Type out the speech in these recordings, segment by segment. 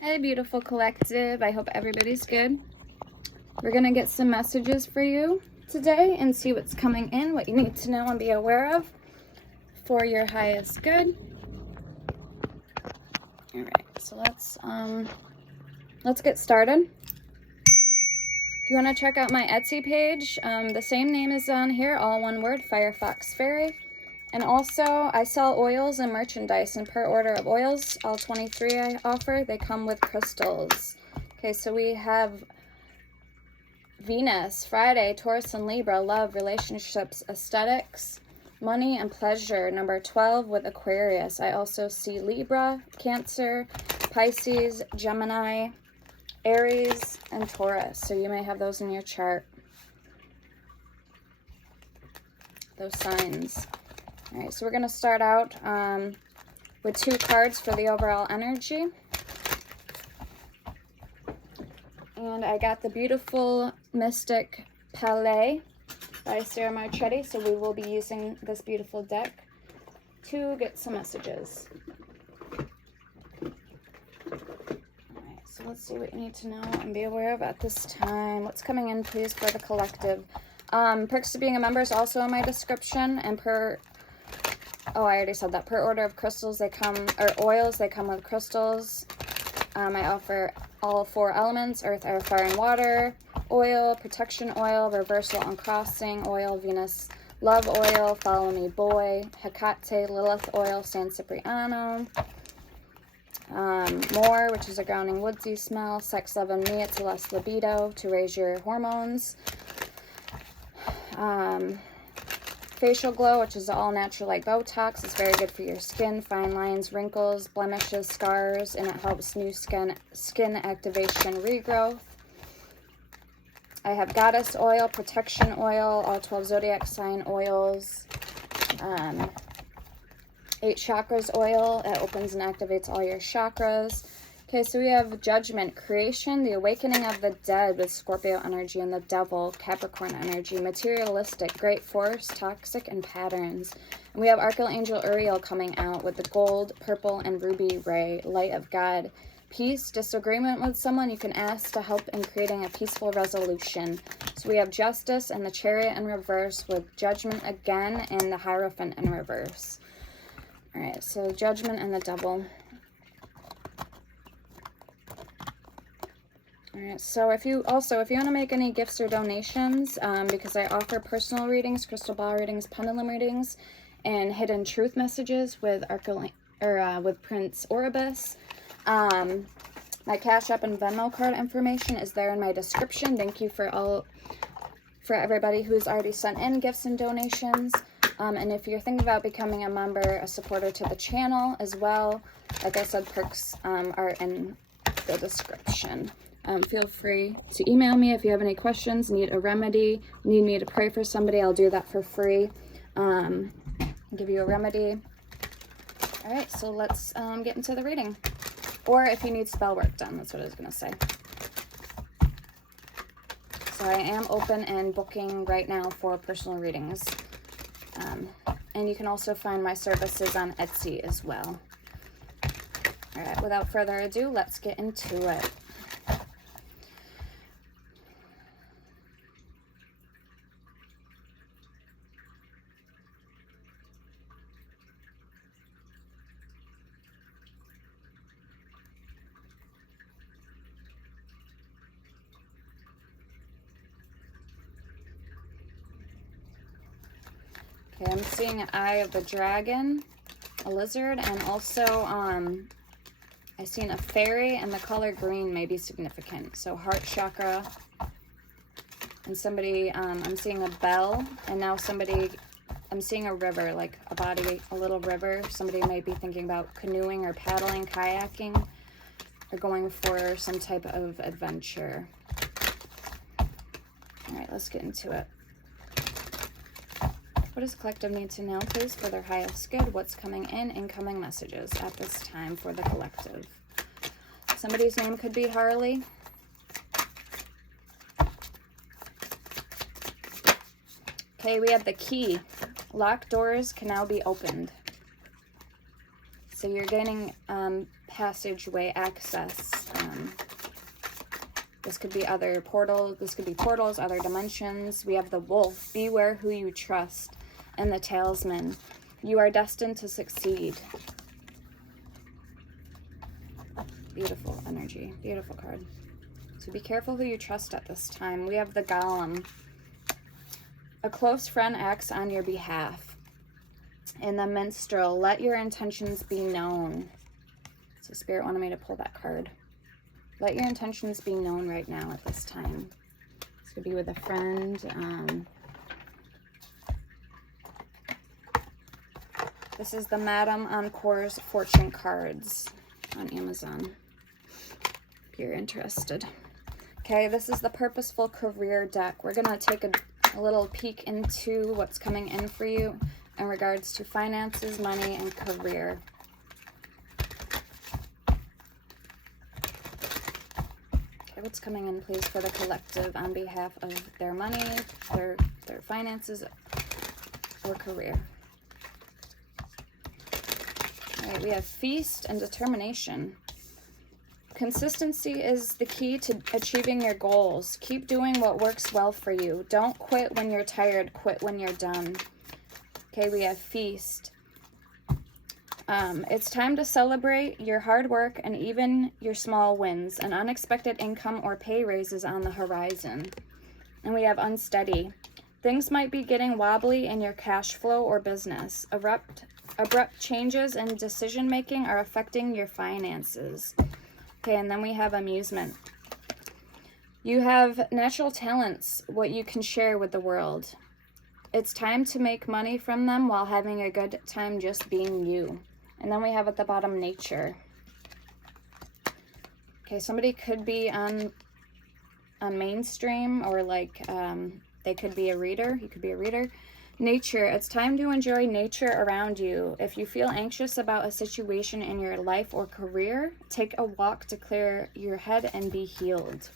Hey, beautiful collective. I hope everybody's good. We're going to get some messages for you today and see what's coming in, what you need to know and be aware of for your highest good. All right, so let's get started. If you want to check out my Etsy page, the same name is on here, all one word, Firefox Fairy. And also, I sell oils and merchandise, and per order of oils, all 23 I offer, they come with crystals. Okay, so we have Venus, Friday, Taurus and Libra, love, relationships, aesthetics, money and pleasure. Number 12 with Aquarius. I also see Libra, Cancer, Pisces, Gemini, Aries, and Taurus. So you may have those in your chart, those signs. All right, so we're going to start out with 2 cards for the overall energy. And I got the beautiful Mystic Palais by Sarah Marchetti, so we will be using this beautiful deck to get some messages. All right, so let's see what you need to know and be aware of at this time. What's coming in, please, for the collective? Perks to being a member is also in my description, and I already said that. Per order of crystals, oils, they come with crystals. I offer all 4 elements, earth, air, fire, and water. Oil, protection oil, reversal and crossing oil, Venus, love oil, follow me boy, Hecate, Lilith oil, San Cipriano. More, which is a grounding woodsy smell. Sex, love, and me, it's less libido to raise your hormones. Facial glow, which is all natural like Botox. It's very good for your skin, fine lines, wrinkles, blemishes, scars, and it helps new skin activation, regrowth. I have goddess oil, protection oil, all 12 zodiac sign oils. 8 chakras oil, it opens and activates all your chakras. Okay, so we have judgment, creation, the awakening of the dead with Scorpio energy, and the devil, Capricorn energy, materialistic, great force, toxic, and patterns. And we have Archangel Uriel coming out with the gold, purple, and ruby ray, light of God. Peace, disagreement with someone, you can ask to help in creating a peaceful resolution. So we have justice and the chariot in reverse with judgment again and the Hierophant in reverse. All right, so judgment and the devil. All right, so if you want to make any gifts or donations, because I offer personal readings, crystal ball readings, pendulum readings, and hidden truth messages with with Prince Oribus. My Cash App and Venmo card information is there in my description. Thank you for everybody who's already sent in gifts and donations. And if you're thinking about becoming a member, a supporter to the channel as well, like I said, perks are in the description. Feel free to email me if you have any questions, need a remedy, need me to pray for somebody, I'll do that for free. Give you a remedy. All right, so let's get into the reading. Or if you need spell work done, that's what I was going to say. So I am open and booking right now for personal readings. And you can also find my services on Etsy as well. All right, without further ado, let's get into it. Okay, I'm seeing an eye of the dragon, a lizard, and also I've seen a fairy, and the color green may be significant. So heart chakra, and somebody, I'm seeing a bell, and now I'm seeing a river, like a little river. Somebody may be thinking about canoeing or paddling, kayaking, or going for some type of adventure. All right, let's get into it. What does collective need to know, please, for their highest good? What's coming in? Incoming messages at this time for the collective. Somebody's name could be Harley. Okay, we have the key. Locked doors can now be opened. So you're gaining passageway, access. This could be other portals. This could be portals, other dimensions. We have the wolf. Beware who you trust. And the talisman. You are destined to succeed. Beautiful energy. Beautiful card. So be careful who you trust at this time. We have the golem. A close friend acts on your behalf. In the minstrel, let your intentions be known. So Spirit wanted me to pull that card. Let your intentions be known right now at this time. This could be with a friend. This is the Madame Encore's Fortune cards on Amazon, if you're interested. Okay, this is the Purposeful Career deck. We're going to take a little peek into what's coming in for you in regards to finances, money, and career. What's coming in, please, for the collective on behalf of their money, their finances, or career. All right, we have feast and determination. Consistency is the key to achieving your goals. Keep doing what works well for you. Don't quit when you're tired. Quit when you're done. Okay, we have feast. It's time to celebrate your hard work and even your small wins. An unexpected income or pay raise is on the horizon. And we have unsteady. Things might be getting wobbly in your cash flow or business. Abrupt changes in decision making are affecting your finances. Okay, and then we have amusement. You have natural talents, what you can share with the world. It's time to make money from them while having a good time just being you. And then we have at the bottom, nature. Okay, somebody could be on mainstream, or like they could be a reader. You could be a reader. Nature. It's time to enjoy nature around you. If you feel anxious about a situation in your life or career, take a walk to clear your head and be healed.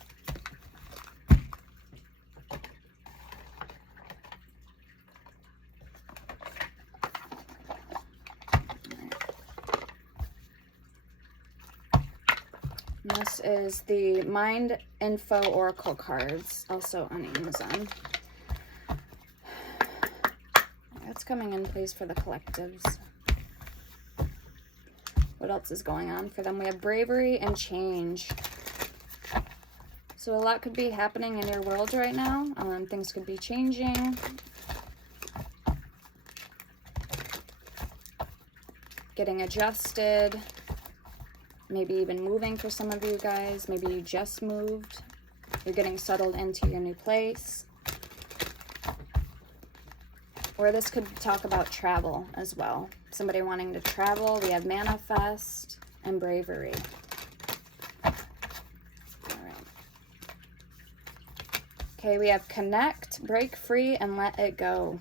This is the Mind Info Oracle cards, also on Amazon. What's coming in, please, for the collectives? What else is going on for them? We have bravery and change. So a lot could be happening in your world right now. Things could be changing. Getting adjusted. Maybe even moving for some of you guys. Maybe you just moved. You're getting settled into your new place. Or this could talk about travel as well. Somebody wanting to travel. We have manifest and bravery. All right. Okay, we have connect, break free, and let it go.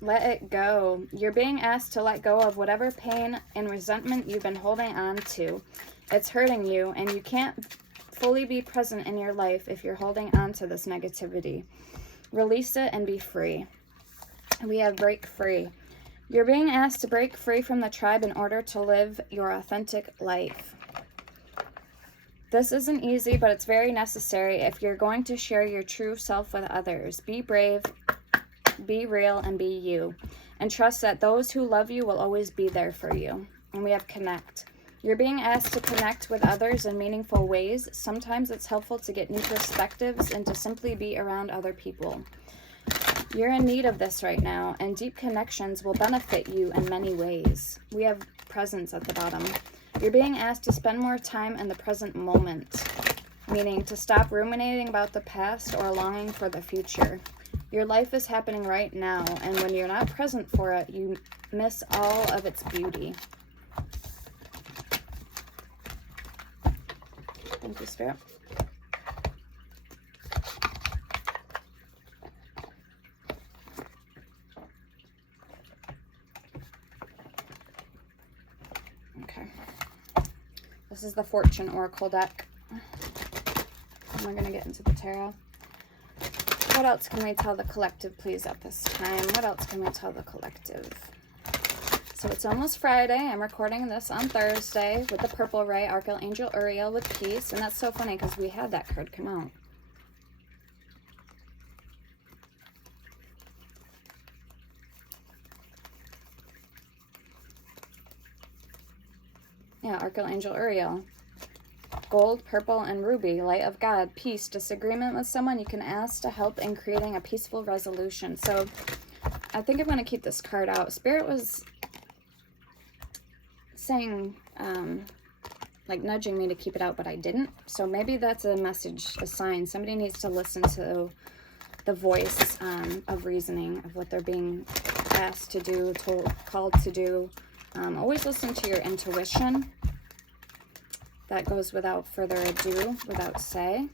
Let it go. You're being asked to let go of whatever pain and resentment you've been holding on to. It's hurting you, and you can't fully be present in your life if you're holding on to this negativity. Release it and be free. We have break free. You're being asked to break free from the tribe in order to live your authentic life. This isn't easy, but it's very necessary if you're going to share your true self with others. Be brave. Be real and be you. And trust that those who love you will always be there for you. And we have connect. You're being asked to connect with others in meaningful ways. Sometimes it's helpful to get new perspectives and to simply be around other people. You're in need of this right now, and deep connections will benefit you in many ways. We have presence at the bottom. You're being asked to spend more time in the present moment, meaning to stop ruminating about the past or longing for the future. Your life is happening right now, and when you're not present for it, you miss all of its beauty. Thank you, Spirit. Okay. This is the Fortune Oracle deck. And we're going to get into the tarot. What else can we tell the collective, please, at this time? What else can we tell the collective? So it's almost Friday. I'm recording this on Thursday with the purple ray, Archangel Uriel with peace. And that's so funny because we had that card come out. Yeah, Archangel Uriel. Gold, purple, and ruby. Light of God, peace, disagreement with someone. You can ask to help in creating a peaceful resolution. So I think I'm going to keep this card out. Spirit was saying, like nudging me to keep it out, but I didn't. So maybe that's a message, a sign. Somebody needs to listen to the voice of reasoning, of what they're being asked to do, told, called to do. Always listen to your intuition. That goes without further ado, without say.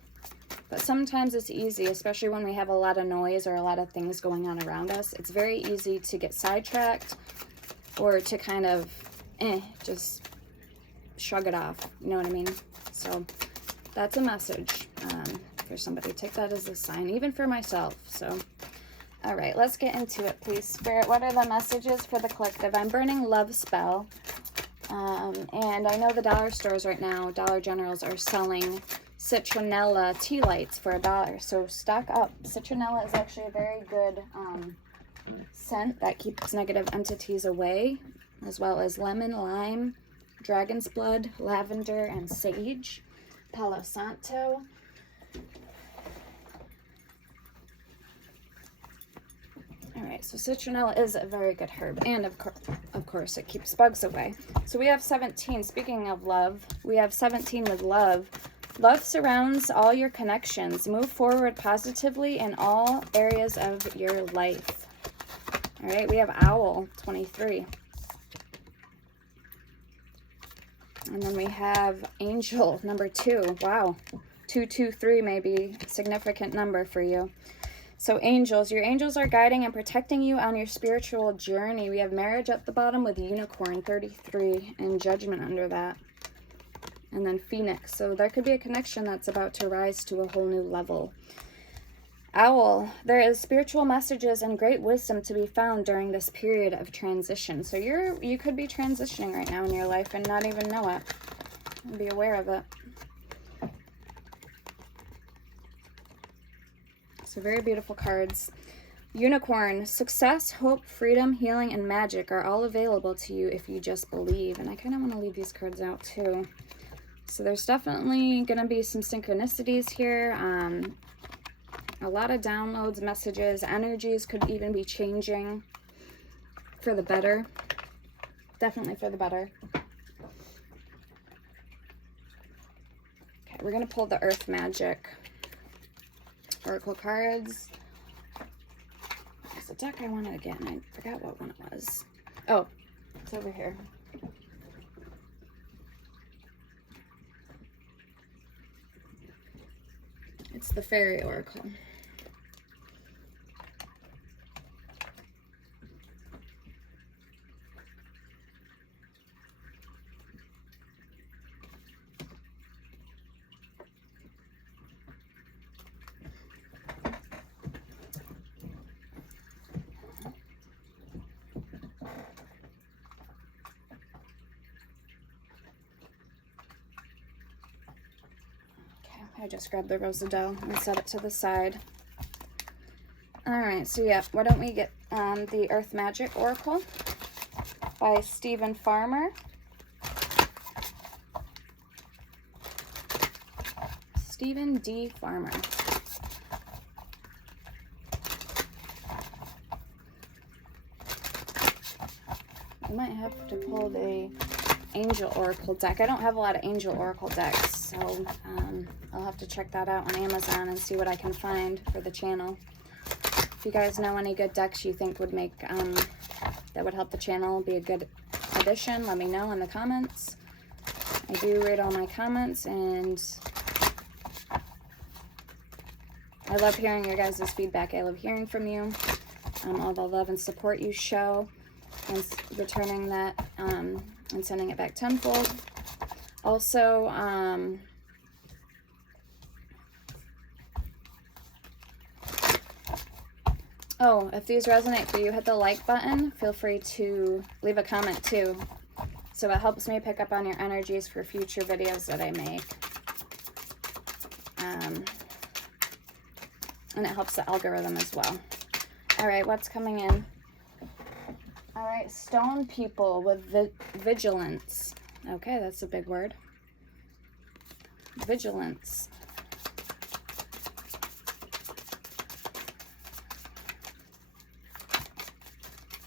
But sometimes it's easy, especially when we have a lot of noise or a lot of things going on around us. It's very easy to get sidetracked or to kind of, just shrug it off. You know what I mean? So that's a message for somebody. Take that as a sign, even for myself. So, all right, let's get into it, please. Spirit, what are the messages for the collective? I'm burning love spell. And I know the dollar stores right now, Dollar Generals, are selling citronella tea lights for $1. So stock up. Citronella is actually a very good scent that keeps negative entities away, as well as lemon, lime, dragon's blood, lavender, and sage. Palo Santo. Alright, so citronella is a very good herb, and of course it keeps bugs away. So we have 17. Speaking of love, we have 17 with love. Love surrounds all your connections. Move forward positively in all areas of your life. Alright, we have Owl, 23. And then we have Angel, number 2. Wow, 223 may be a significant number for you. So angels, your angels are guiding and protecting you on your spiritual journey. We have marriage at the bottom with unicorn, 33, and judgment under that. And then Phoenix. So there could be a connection that's about to rise to a whole new level. Owl, there is spiritual messages and great wisdom to be found during this period of transition. So you could be transitioning right now in your life and not even know it. And be aware of it. So very beautiful cards. Unicorn, success, hope, freedom, healing, and magic are all available to you if you just believe. And I kind of want to leave these cards out too. So there's definitely going to be some synchronicities here. A lot of downloads, messages, energies could even be changing for the better. Definitely for the better. Okay, we're going to pull the Earth Magic Oracle cards. There's a deck I wanted to get, and I forgot what one it was. Oh, it's over here. It's the Fairy Oracle. I just grabbed the Rosendell and set it to the side. Alright, so yeah, why don't we get the Earth Magic Oracle by Stephen Farmer. Stephen D. Farmer. I might have to pull the Angel Oracle deck. I don't have a lot of Angel Oracle decks, so I'll have to check that out on Amazon and see what I can find for the channel. If you guys know any good decks you think would make, that would help the channel be a good addition, let me know in the comments. I do read all my comments, and I love hearing your guys' feedback. I love hearing from you, all the love and support you show, and returning that, and sending it back tenfold. Also, Oh, if these resonate for you, hit the like button. Feel free to leave a comment too. So it helps me pick up on your energies for future videos that I make. And it helps the algorithm as well. All right, what's coming in? All right, stone people with vigilance. Okay, that's a big word. Vigilance.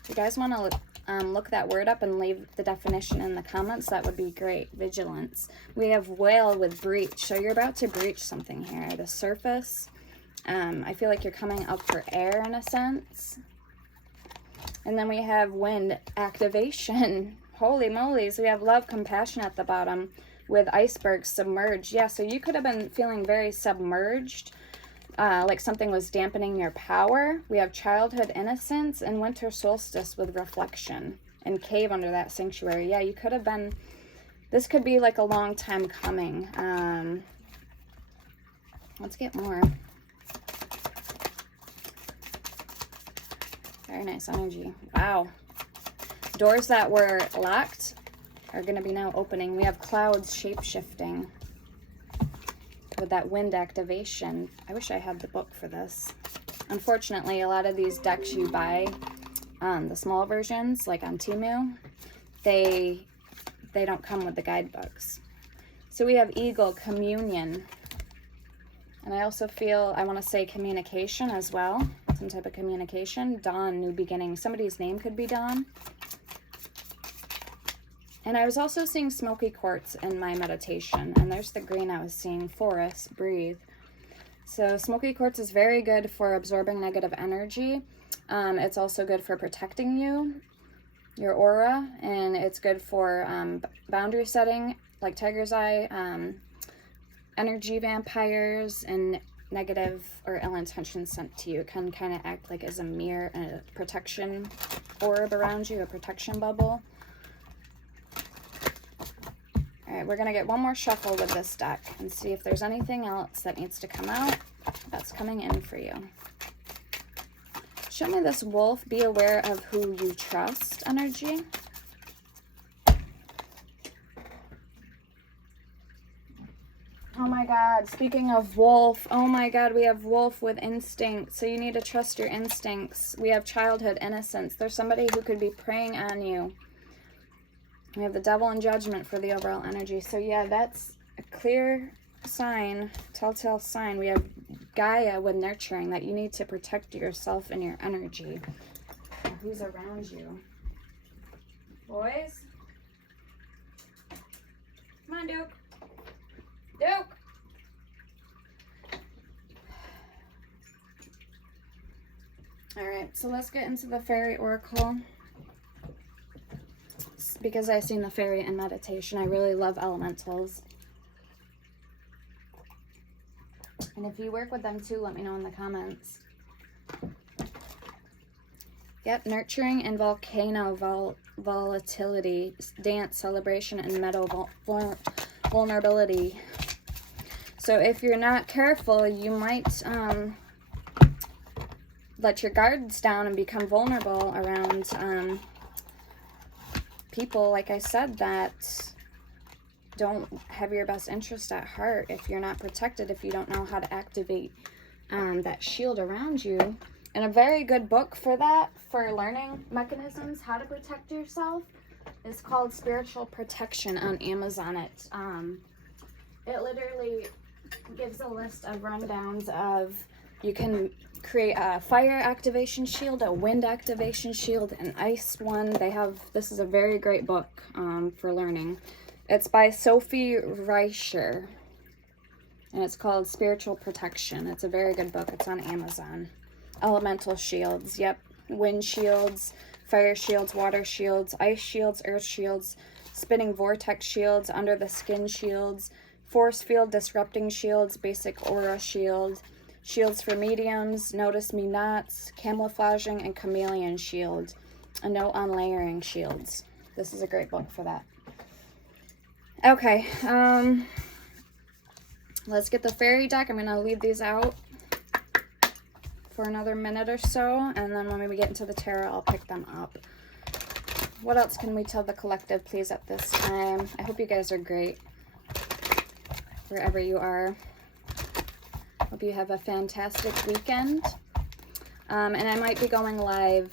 If you guys want to look that word up and leave the definition in the comments, that would be great. Vigilance. We have whale with breach. So you're about to breach something here. The surface. I feel like you're coming up for air in a sense. And then we have wind activation. Holy moly. So we have love, compassion at the bottom with icebergs submerged. Yeah, so you could have been feeling very submerged. Like something was dampening your power. We have childhood innocence and winter solstice with reflection and cave under that sanctuary. Yeah, you could have been, this could be like a long time coming. Let's get more. Very nice energy. Wow. Doors that were locked are going to be now opening. We have clouds shape-shifting with that wind activation. I wish I had the book for this. Unfortunately, a lot of these decks you buy, the small versions, like on Temu, they don't come with the guidebooks. So we have eagle, communion. And I also feel, I want to say communication as well. Some type of communication. Dawn, new beginning. Somebody's name could be Dawn. And I was also seeing smoky quartz in my meditation. And there's the green I was seeing. Forest, breathe. So smoky quartz is very good for absorbing negative energy. It's also good for protecting you, your aura. And it's good for boundary setting, like tiger's eye, energy vampires, and negative or ill intentions sent to you. It can kind of act like as a mirror and a protection orb around you, a protection bubble. All right, we're going to get one more shuffle with this deck and see if there's anything else that needs to come out that's coming in for you. Show me this wolf. Be aware of who you trust energy. Oh my God, speaking of wolf, oh my God, we have wolf with instinct. So you need to trust your instincts. We have childhood innocence. There's somebody who could be preying on you. We have the devil and judgment for the overall energy. So yeah, that's a clear sign, telltale sign. We have Gaia with nurturing, that you need to protect yourself and your energy. Who's around you? Boys? Come on, Duke. Duke! Alright, so let's get into the fairy oracle. Because I've seen the fairy in meditation, I really love elementals. And if you work with them too, let me know in the comments. Yep, nurturing and volcano volatility, dance, celebration, and meadow vulnerability. So if you're not careful, you might let your guards down and become vulnerable around people, like I said, that don't have your best interest at heart. If you're not protected, if you don't know how to activate that shield around you. And a very good book for that, for learning mechanisms, how to protect yourself, is called Spiritual Protection on Amazon. It literally gives a list of rundowns of, you can create a fire activation shield, a wind activation shield, an ice one. This is a very great book for learning. It's by Sophie Reicher, and it's called Spiritual Protection. It's a very good book. It's on Amazon. Elemental shields, yep. Wind shields, fire shields, water shields, ice shields, earth shields, spinning vortex shields, under the skin shields, force field disrupting shields, basic aura shield, shields for mediums, notice me nots, camouflaging, and chameleon shield. A note on layering shields. This is a great book for that. Okay, let's get the fairy deck. I'm going to leave these out. for another minute or so, and then when we get into the tarot, I'll pick them up. What else can we tell the collective, please, at this time? I hope you guys are great, wherever you are. Hope you have a fantastic weekend. And I might be going live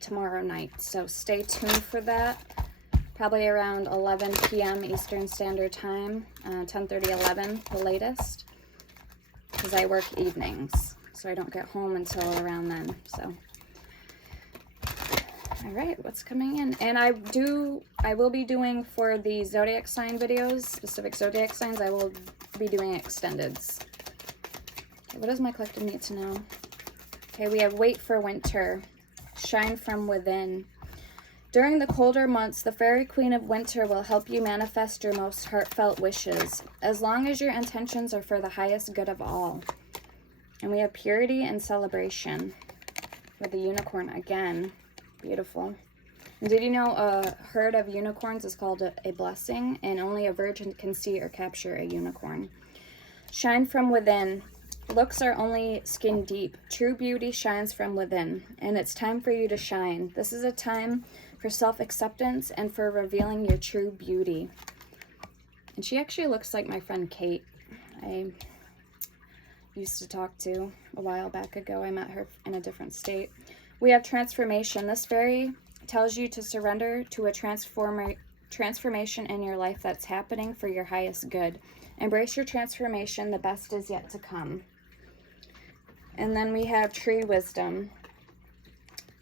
tomorrow night, so stay tuned for that. Probably around 11 p.m. Eastern Standard Time, 10:30, 11, the latest, because I work evenings, so I don't get home until around then. So, all right, what's coming in? And I will be doing, for the zodiac sign videos, specific zodiac signs, I will be doing extendeds. Okay, what does my collective need to know? Okay, we have wait for winter, shine from within. During the colder months, the fairy queen of winter will help you manifest your most heartfelt wishes, as long as your intentions are for the highest good of all. And we have purity and celebration with the unicorn again. Beautiful. And did you know a herd of unicorns is called a blessing, and only a virgin can see or capture a unicorn? Shine from within. Looks are only skin deep. True beauty shines from within, and it's time for you to shine. This is a time for self-acceptance and for revealing your true beauty. And she actually looks like my friend Kate. I used to talk to a while back ago. I met her in a different state. We have transformation. This fairy tells you to surrender to a transformation in your life that's happening for your highest good. Embrace your transformation. The best is yet to come. And then we have tree wisdom.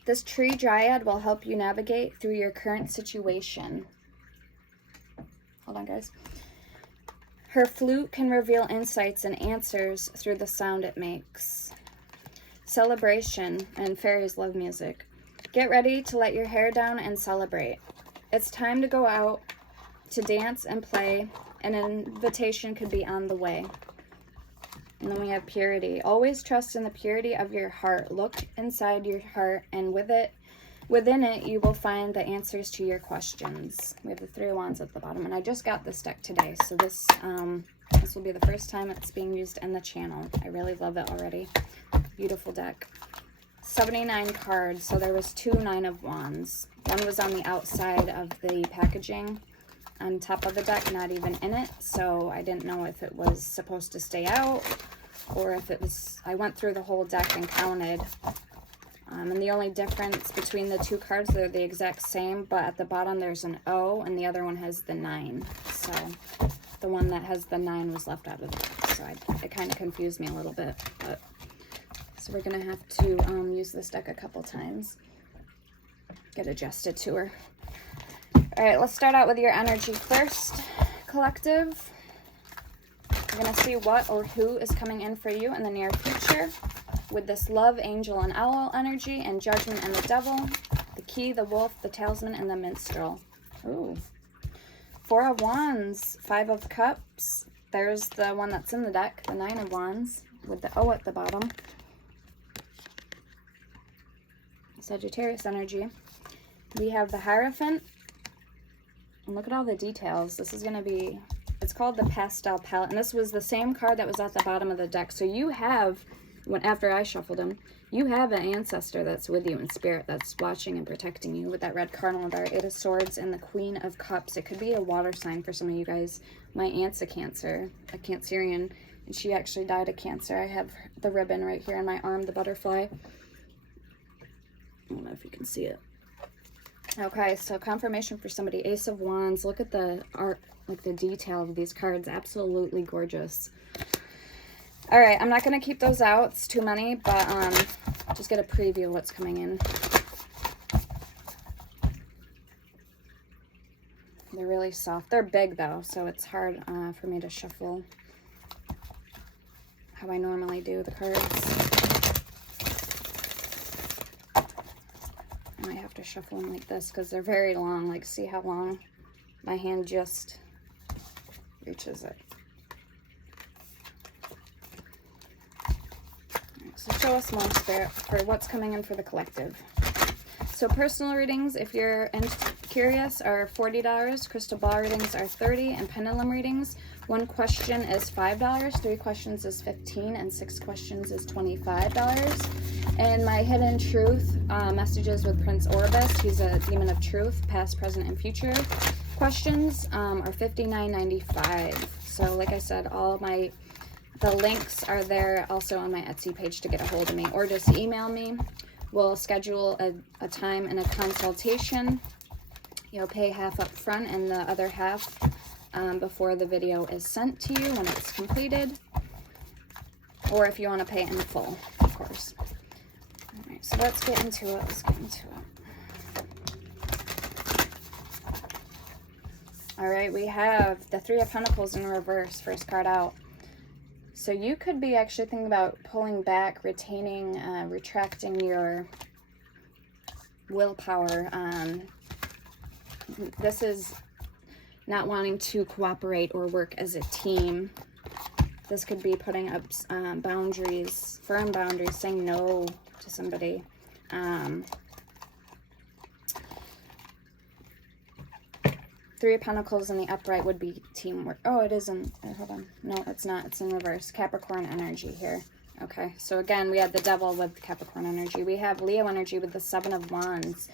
This tree dryad will help you navigate through your current situation. Hold on, guys. Her flute can reveal insights and answers through the sound it makes. Celebration, and fairies love music. Get ready to let your hair down and celebrate. It's time to go out to dance and play. An invitation could be on the way. And then we have purity. Always trust in the purity of your heart. Look inside your heart, and within it, you will find the answers to your questions. We have the Three of Wands at the bottom, and I just got this deck today, so this will be the first time it's being used in the channel. I really love it already. Beautiful deck. 79 cards, so there was 2 Nine of Wands. One was on the outside of the packaging, on top of the deck, not even in it, so I didn't know if it was supposed to stay out or if it was. I went through the whole deck and counted, and the only difference between the 2 cards, they're the exact same, but at the bottom there's an O and the other one has the 9, so the one that has the 9 was left out of the deck, so it kind of confused me a little bit, but so we're gonna have to use this deck a couple times, get adjusted to her. All right, let's start out with your energy first, collective. We're going to see what or who is coming in for you in the near future with this love, angel, and owl energy, and judgment and the devil, the key, the wolf, the talisman, and the minstrel. Ooh. 4 of Wands, 5 of Cups. There's the one that's in the deck, the 9 of Wands, with the O at the bottom. Sagittarius energy. We have the Hierophant. And look at all the details. This is going to be, it's called the Pastel Palette. And this was the same card that was at the bottom of the deck. So you have, after I shuffled them, you have an ancestor that's with you in spirit, that's watching and protecting you with that red cardinal dart, 8 of Swords, and the Queen of Cups. It could be a water sign for some of you guys. My aunt's a Cancer, a Cancerian, and she actually died of cancer. I have the ribbon right here on my arm, the butterfly. I don't know if you can see it. Okay, so confirmation for somebody. Ace of Wands. Look at the art, like the detail of these cards. Absolutely gorgeous. All right, I'm not going to keep those out. It's too many, but just get a preview of what's coming in. They're really soft. They're big, though, so it's hard for me to shuffle how I normally do the cards. I have to shuffle them like this because they're very long. Like, see how long my hand just reaches it. Right, so show us more, Spirit, for what's coming in for the collective. So personal readings, if you're curious, are $40. Crystal ball readings are $30, and pendulum readings 1 question is $5, 3 questions is $15, and 6 questions is $25. And my hidden truth messages with Prince Orbis, he's a demon of truth, past, present, and future questions are $59.95. So like I said, the links are there also on my Etsy page to get a hold of me, or just email me. We'll schedule a time and a consultation. You'll pay half up front and the other half before the video is sent to you when it's completed, or if you want to pay it in full, of course. All right, so let's get into it. All right, we have the 3 of Pentacles in reverse, first card out. So you could be actually thinking about pulling back, retaining, retracting your willpower. This is not wanting to cooperate or work as a team. This could be putting up boundaries, firm boundaries, saying no to somebody. 3 of Pentacles in the upright would be teamwork. Oh, it isn't. Hold on. No, it's not. It's in reverse. Capricorn energy here. Okay, so again, we had the Devil with Capricorn energy. We have Leo energy with the 7 of Wands.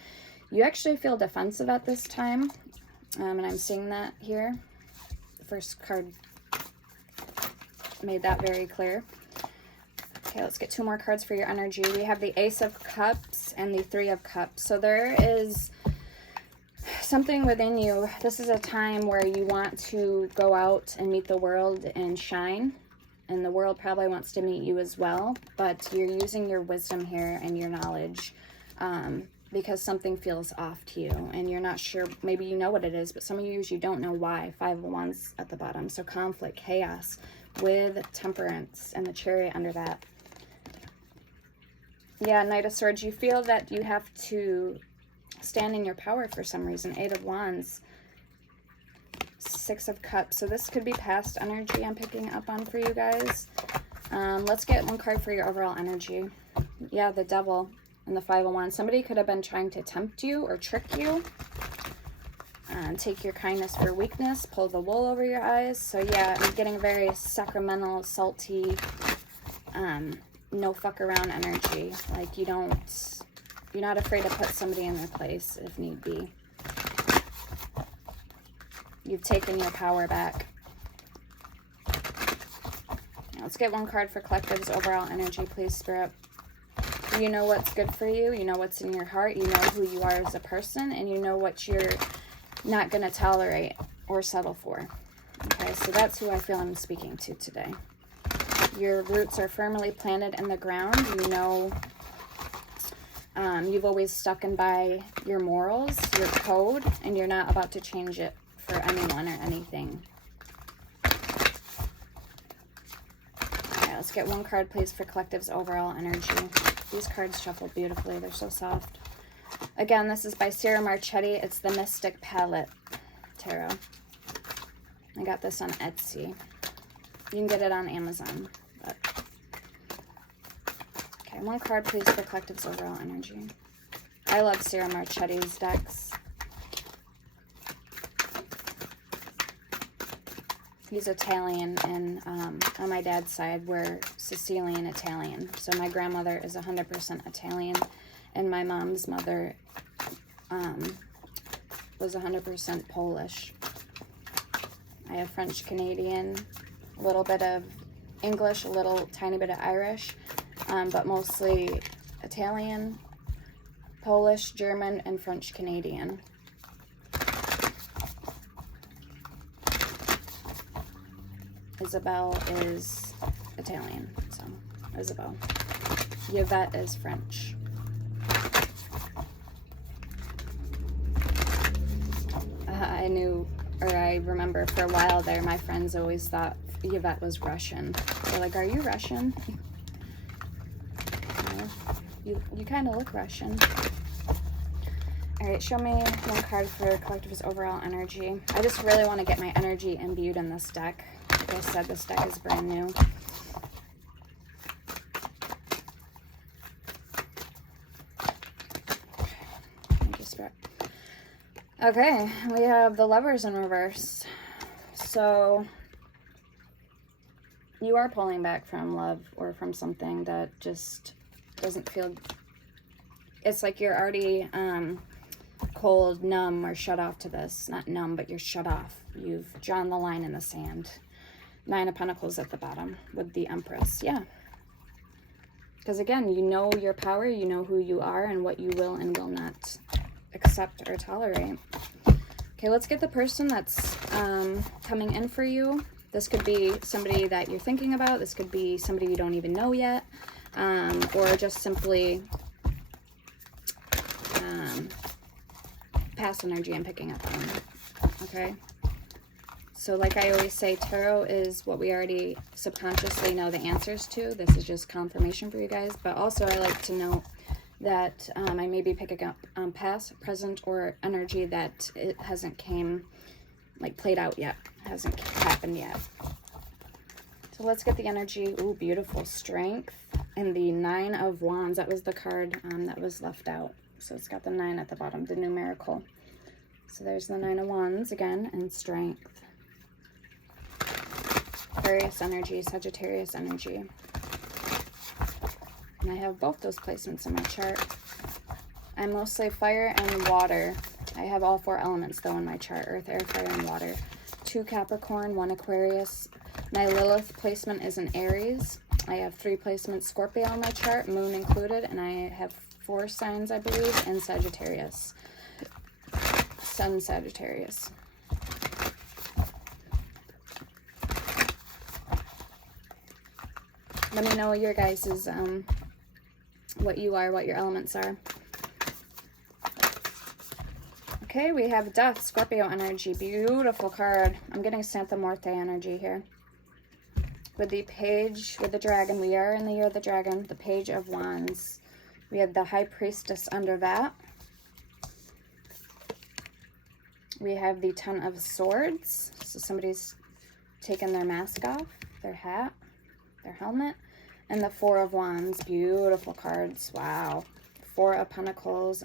You actually feel defensive at this time, and I'm seeing that here. The first card made that very clear. Okay, let's get 2 more cards for your energy. We have the Ace of Cups and the 3 of Cups. So there is something within you. This is a time where you want to go out and meet the world and shine, and the world probably wants to meet you as well, but you're using your wisdom here and your knowledge because something feels off to you and you're not sure. Maybe you know what it is, but some of you don't know why. 5 of Wands at the bottom. So conflict, chaos with Temperance and the Chariot under that. Yeah, Knight of Swords. You feel that you have to stand in your power for some reason. 8 of Wands, 6 of Cups. So this could be past energy I'm picking up on for you guys. Let's get 1 card for your overall energy. Yeah, the Devil and the 5 of Wands. Somebody could have been trying to tempt you or trick you and take your kindness for weakness, pull the wool over your eyes. So yeah, I'm getting very sacramental, salty, no fuck around energy. Like you're not afraid to put somebody in their place if need be. You've taken your power back. Let's get 1 card for Collective's overall energy, please, Spirit. You know what's good for you. You know what's in your heart. You know who you are as a person. And you know what you're not going to tolerate or settle for. Okay, so that's who I feel I'm speaking to today. Your roots are firmly planted in the ground. You know you've always stuck in by your morals, your code, and you're not about to change it for anyone or anything. Okay, let's get 1 card, please, for Collective's overall energy. These cards shuffle beautifully. They're so soft. Again, this is by Sarah Marchetti. It's the Mystic Palette Tarot. I got this on Etsy. You can get it on Amazon. But okay, 1 card, please, for Collective's overall energy. I love Sarah Marchetti's decks. He's Italian, and on my dad's side, we're Sicilian Italian. So my grandmother is 100% Italian, and my mom's mother was 100% Polish. I have French Canadian, a little bit of English, a little tiny bit of Irish, but mostly Italian, Polish, German, and French Canadian. Isabel is Italian, so Isabel. Yvette is French. I remember for a while there, my friends always thought Yvette was Russian. They're like, "Are you Russian?" You kind of look Russian. All right, show me 1 card for Collective's overall energy. I just really want to get my energy imbued in this deck. Like I said, this deck is brand new. Okay, we have the Lovers in reverse. So you are pulling back from love or from something that just doesn't feel, it's like you're already cold, numb, or shut off to this. Not numb, but you're shut off. You've drawn the line in the sand. 9 of Pentacles at the bottom with the Empress. Yeah. Because again, you know your power, you know who you are and what you will and will not accept or tolerate. Okay, let's get the person that's coming in for you. This could be somebody that you're thinking about. This could be somebody you don't even know yet. Or just simply past energy I'm picking up on. Okay? So like I always say, tarot is what we already subconsciously know the answers to. This is just confirmation for you guys. But also I like to note that I may be picking up past, present, or energy that it hasn't played out yet. Hasn't happened yet. So let's get the energy. Ooh, beautiful. Strength. And the 9 of Wands. That was the card that was left out. So it's got the 9 at the bottom, the numerical. So there's the 9 of Wands again, and strength. Aquarius energy, Sagittarius energy. And I have both those placements in my chart. I'm mostly fire and water. I have all 4 elements though in my chart: earth, air, fire, and water. 2 Capricorn, 1 Aquarius. My Lilith placement is in Aries. I have 3 placements Scorpio in my chart, moon included, and I have 4 signs, I believe, in Sagittarius. Sun Sagittarius. Let me know your guys's, what you are, what your elements are. Okay, we have Death, Scorpio energy. Beautiful card. I'm getting Santa Muerte energy here. With the Page, with the Dragon. We are in the year of the Dragon. The Page of Wands. We have the High Priestess under that. We have the Ten of Swords. So somebody's taken their mask off, their hat, their helmet. And the 4 of Wands. Beautiful cards. Wow. 4 of Pentacles.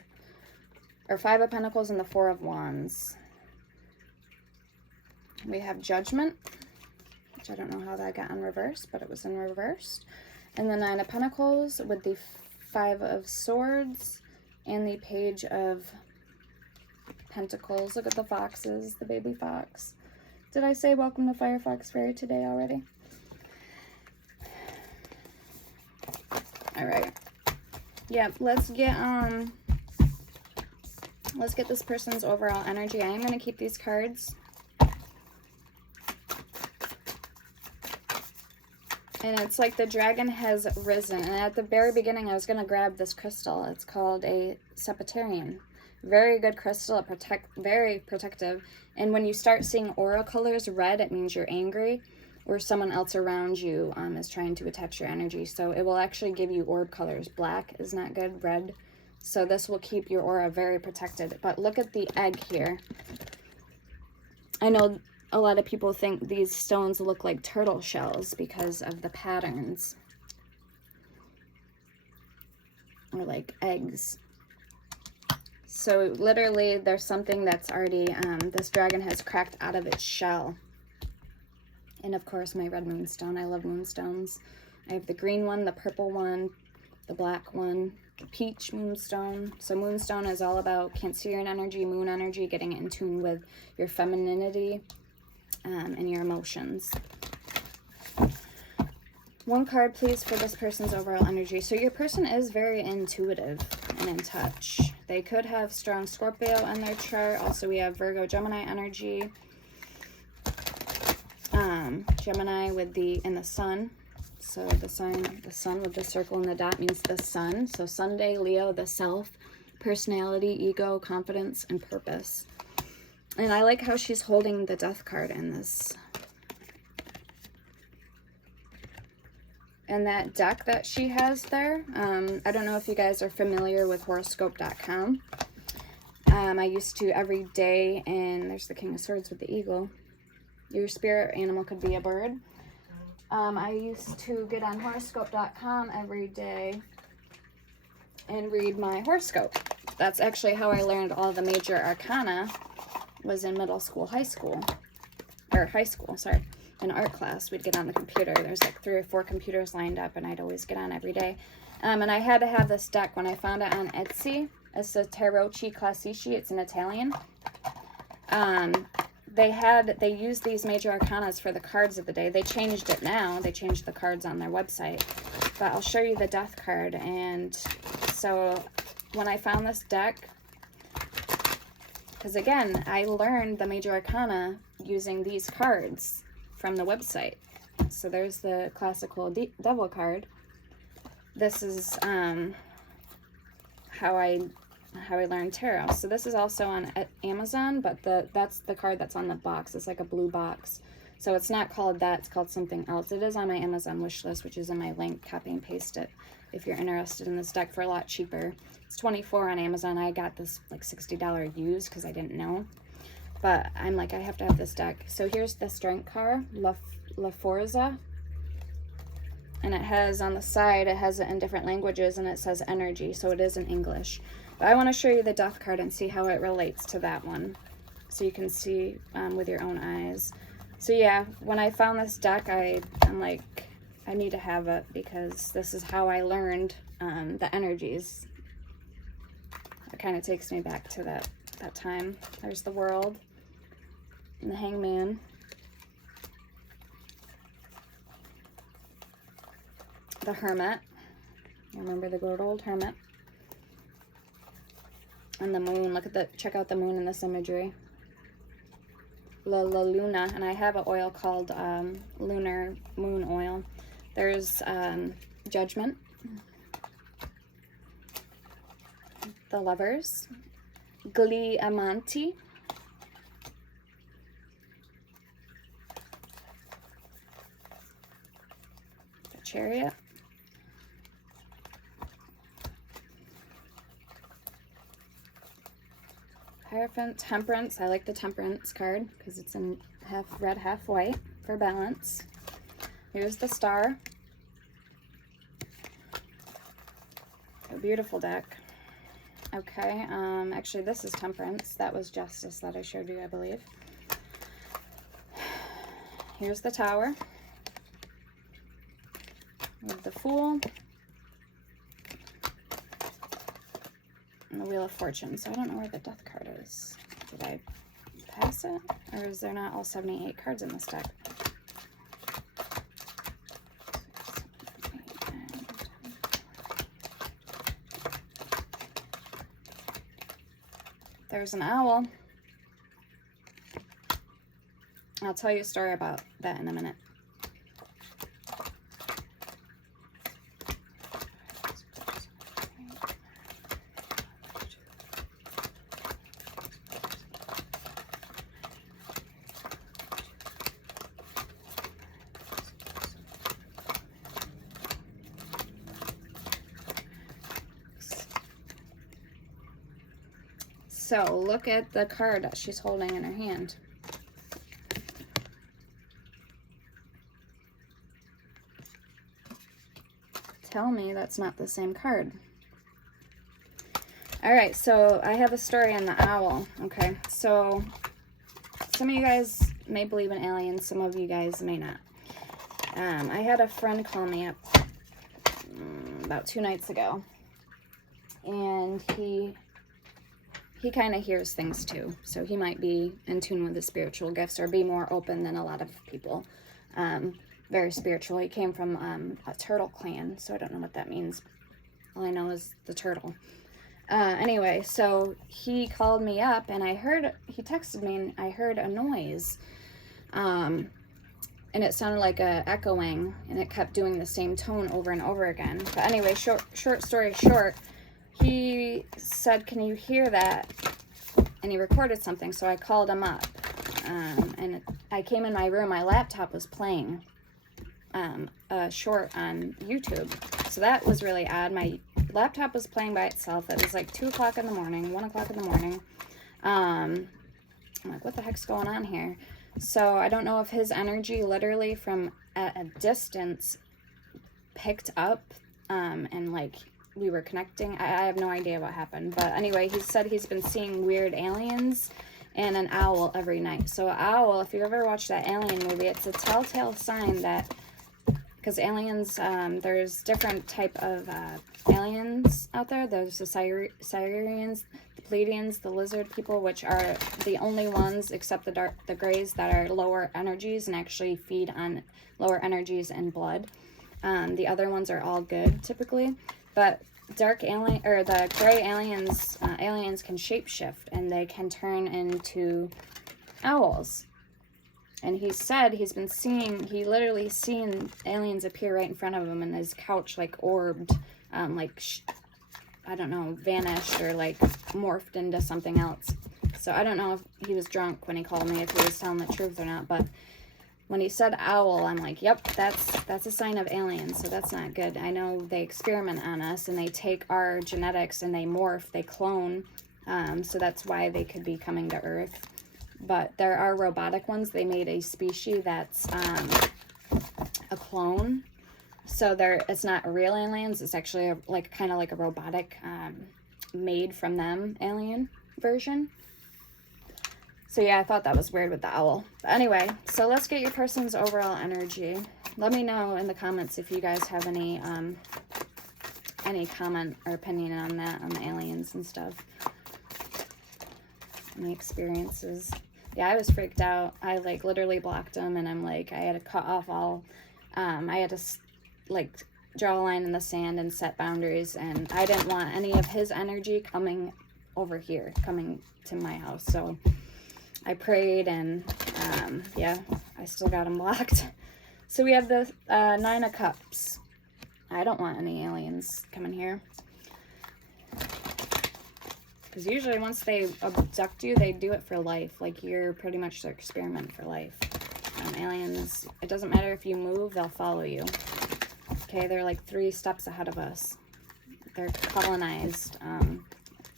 Or 5 of Pentacles and the 4 of Wands. We have Judgment, which I don't know how that got in reverse, but it was in reverse. And the 9 of Pentacles with the 5 of Swords and the Page of Pentacles. Look at the foxes, the baby fox. Did I say welcome to Firefox Fairy today already? All right. Yeah, let's get this person's overall energy. I am going to keep these cards. And it's like the dragon has risen. And at the very beginning, I was going to grab this crystal. It's called a Septarian. Very good crystal. Very protective. And when you start seeing aura colors red, it means you're angry, or someone else around you is trying to attach your energy. So it will actually give you orb colors. Black is not good. Red. So this will keep your aura very protected. But look at the egg here. I know a lot of people think these stones look like turtle shells because of the patterns. Or like eggs. So literally there's something that's already, this dragon has cracked out of its shell. And of course my red moonstone. I love moonstones. I have the green one, the purple one, the black one, the peach moonstone. So moonstone is all about Cancerian energy, moon energy, getting in tune with your femininity and your emotions. One card, please, for this person's overall energy. So your person is very intuitive and in touch. They could have strong Scorpio in their chart. Also, we have Virgo, Gemini energy. Gemini with the sun. So the sun with the circle and the dot means the sun. So Sunday, Leo, the self, personality, ego, confidence, and purpose. And I like how she's holding the Death card in this. And that deck that she has there, I don't know if you guys are familiar with horoscope.com. I used to every day, and there's the King of Swords with the eagle. Your spirit animal could be a bird. I used to get on horoscope.com every day and read my horoscope. That's actually how I learned all the major arcana, was in middle school, high school, sorry. in art class, we'd get on the computer. There's like 3 or 4 computers lined up, and I'd always get on every day. And I had to have this deck when I found it on Etsy. It's the Tarocchi Classici. It's in Italian. They used these major arcanas for the cards of the day. They changed it now. They changed the cards on their website. But I'll show you the death card. And so when I found this deck, because again, I learned the major arcana using these cards from the website. So there's the classical devil card. This is how I learned tarot. So this is also on Amazon, but that's the card that's on the box. It's like a blue box. So it's not called that, it's called something else. It is on my Amazon wish list, which is in my link. Copy and paste it if you're interested in this deck for a lot cheaper. It's $24 on Amazon. I got this like $60 used because I didn't know. But I'm like, I have to have this deck. So here's the strength card, La Forza. And it has on the side, it has it in different languages, and it says energy, so it is in English. But I want to show you the death card and see how it relates to that one, so you can see with your own eyes. So yeah, when I found this deck, I'm like, I need to have it because this is how I learned the energies. It kind of takes me back to that time. There's the World and the Hangman. The Hermit. Remember the good old Hermit. And the Moon. Check out the Moon in this imagery. La Luna. And I have an oil called Lunar Moon Oil. There's Judgment. The Lovers. Gli Amanti. The Chariot. Hierophant, Temperance. I like the Temperance card because it's in half red, half white for balance. Here's the Star. A beautiful deck. Okay, actually this is Temperance. That was Justice that I showed you, I believe. Here's the Tower. With the Fool. And the Wheel of Fortune. So I don't know where the death card is. Did I pass it? Or is there not all 78 cards in this deck? There's an owl. I'll tell you a story about that in a minute. So look at the card that she's holding in her hand. Tell me that's not the same card. All right, so I have a story on the owl. Okay, so some of you guys may believe in aliens, some of you guys may not. I had a friend call me up about 2 nights ago, and he kind of hears things too, so he might be in tune with the spiritual gifts or be more open than a lot of people. Very spiritual. He came from a turtle clan, so I don't know what that means. All I know is the turtle. Anyway, so he called me up, and he texted me, and I heard a noise. And it sounded like a echoing, and it kept doing the same tone over and over again. But anyway, short story short, he said, "Can you hear that?" And he recorded something, so I called him up. And I came in my room, my laptop was playing a short on YouTube. So that was really odd. My laptop was playing by itself. It was like 2 o'clock in the morning, 1 o'clock in the morning. I'm like, what the heck's going on here? So I don't know if his energy literally from at a distance picked up and like we were connecting. I have no idea what happened. But anyway, he said he's been seeing weird aliens and an owl every night. So an owl, if you ever watched that Alien movie, it's a telltale sign that, because aliens, there's different type of aliens out there. There's the Sirians, the Pleiadians, the lizard people, which are the only ones, except the grays, that are lower energies and actually feed on lower energies and blood. The other ones are all good, typically. But dark alien, or the gray aliens, aliens can shapeshift, and they can turn into owls. And he said he's been seeing, he literally seen aliens appear right in front of him, and his couch like orbed, like, I don't know, vanished or like morphed into something else. So I don't know if he was drunk when he called me, if he was telling the truth or not, but when he said owl, I'm like, yep, that's a sign of aliens, so that's not good. I know they experiment on us, and they take our genetics and they morph, they clone, so that's why they could be coming to Earth. But there are robotic ones. They made a species that's a clone. So it's not real aliens. It's actually kind of like a robotic made from them alien version. So yeah, I thought that was weird with the owl. But anyway, so let's get your person's overall energy. Let me know in the comments if you guys have any comment or opinion on that, on the aliens and stuff. Any experiences. Yeah, I was freaked out. I like literally blocked him, and I'm like, I had to cut off all, I had to like draw a line in the sand and set boundaries, and I didn't want any of his energy coming over here, coming to my house. So I prayed, and yeah, I still got him blocked. So we have the 9 of Cups. I don't want any aliens coming here. Because usually once they abduct you, they do it for life. Like, you're pretty much their experiment for life. Aliens, it doesn't matter if you move, they'll follow you. Okay, they're like 3 steps ahead of us. They're colonized.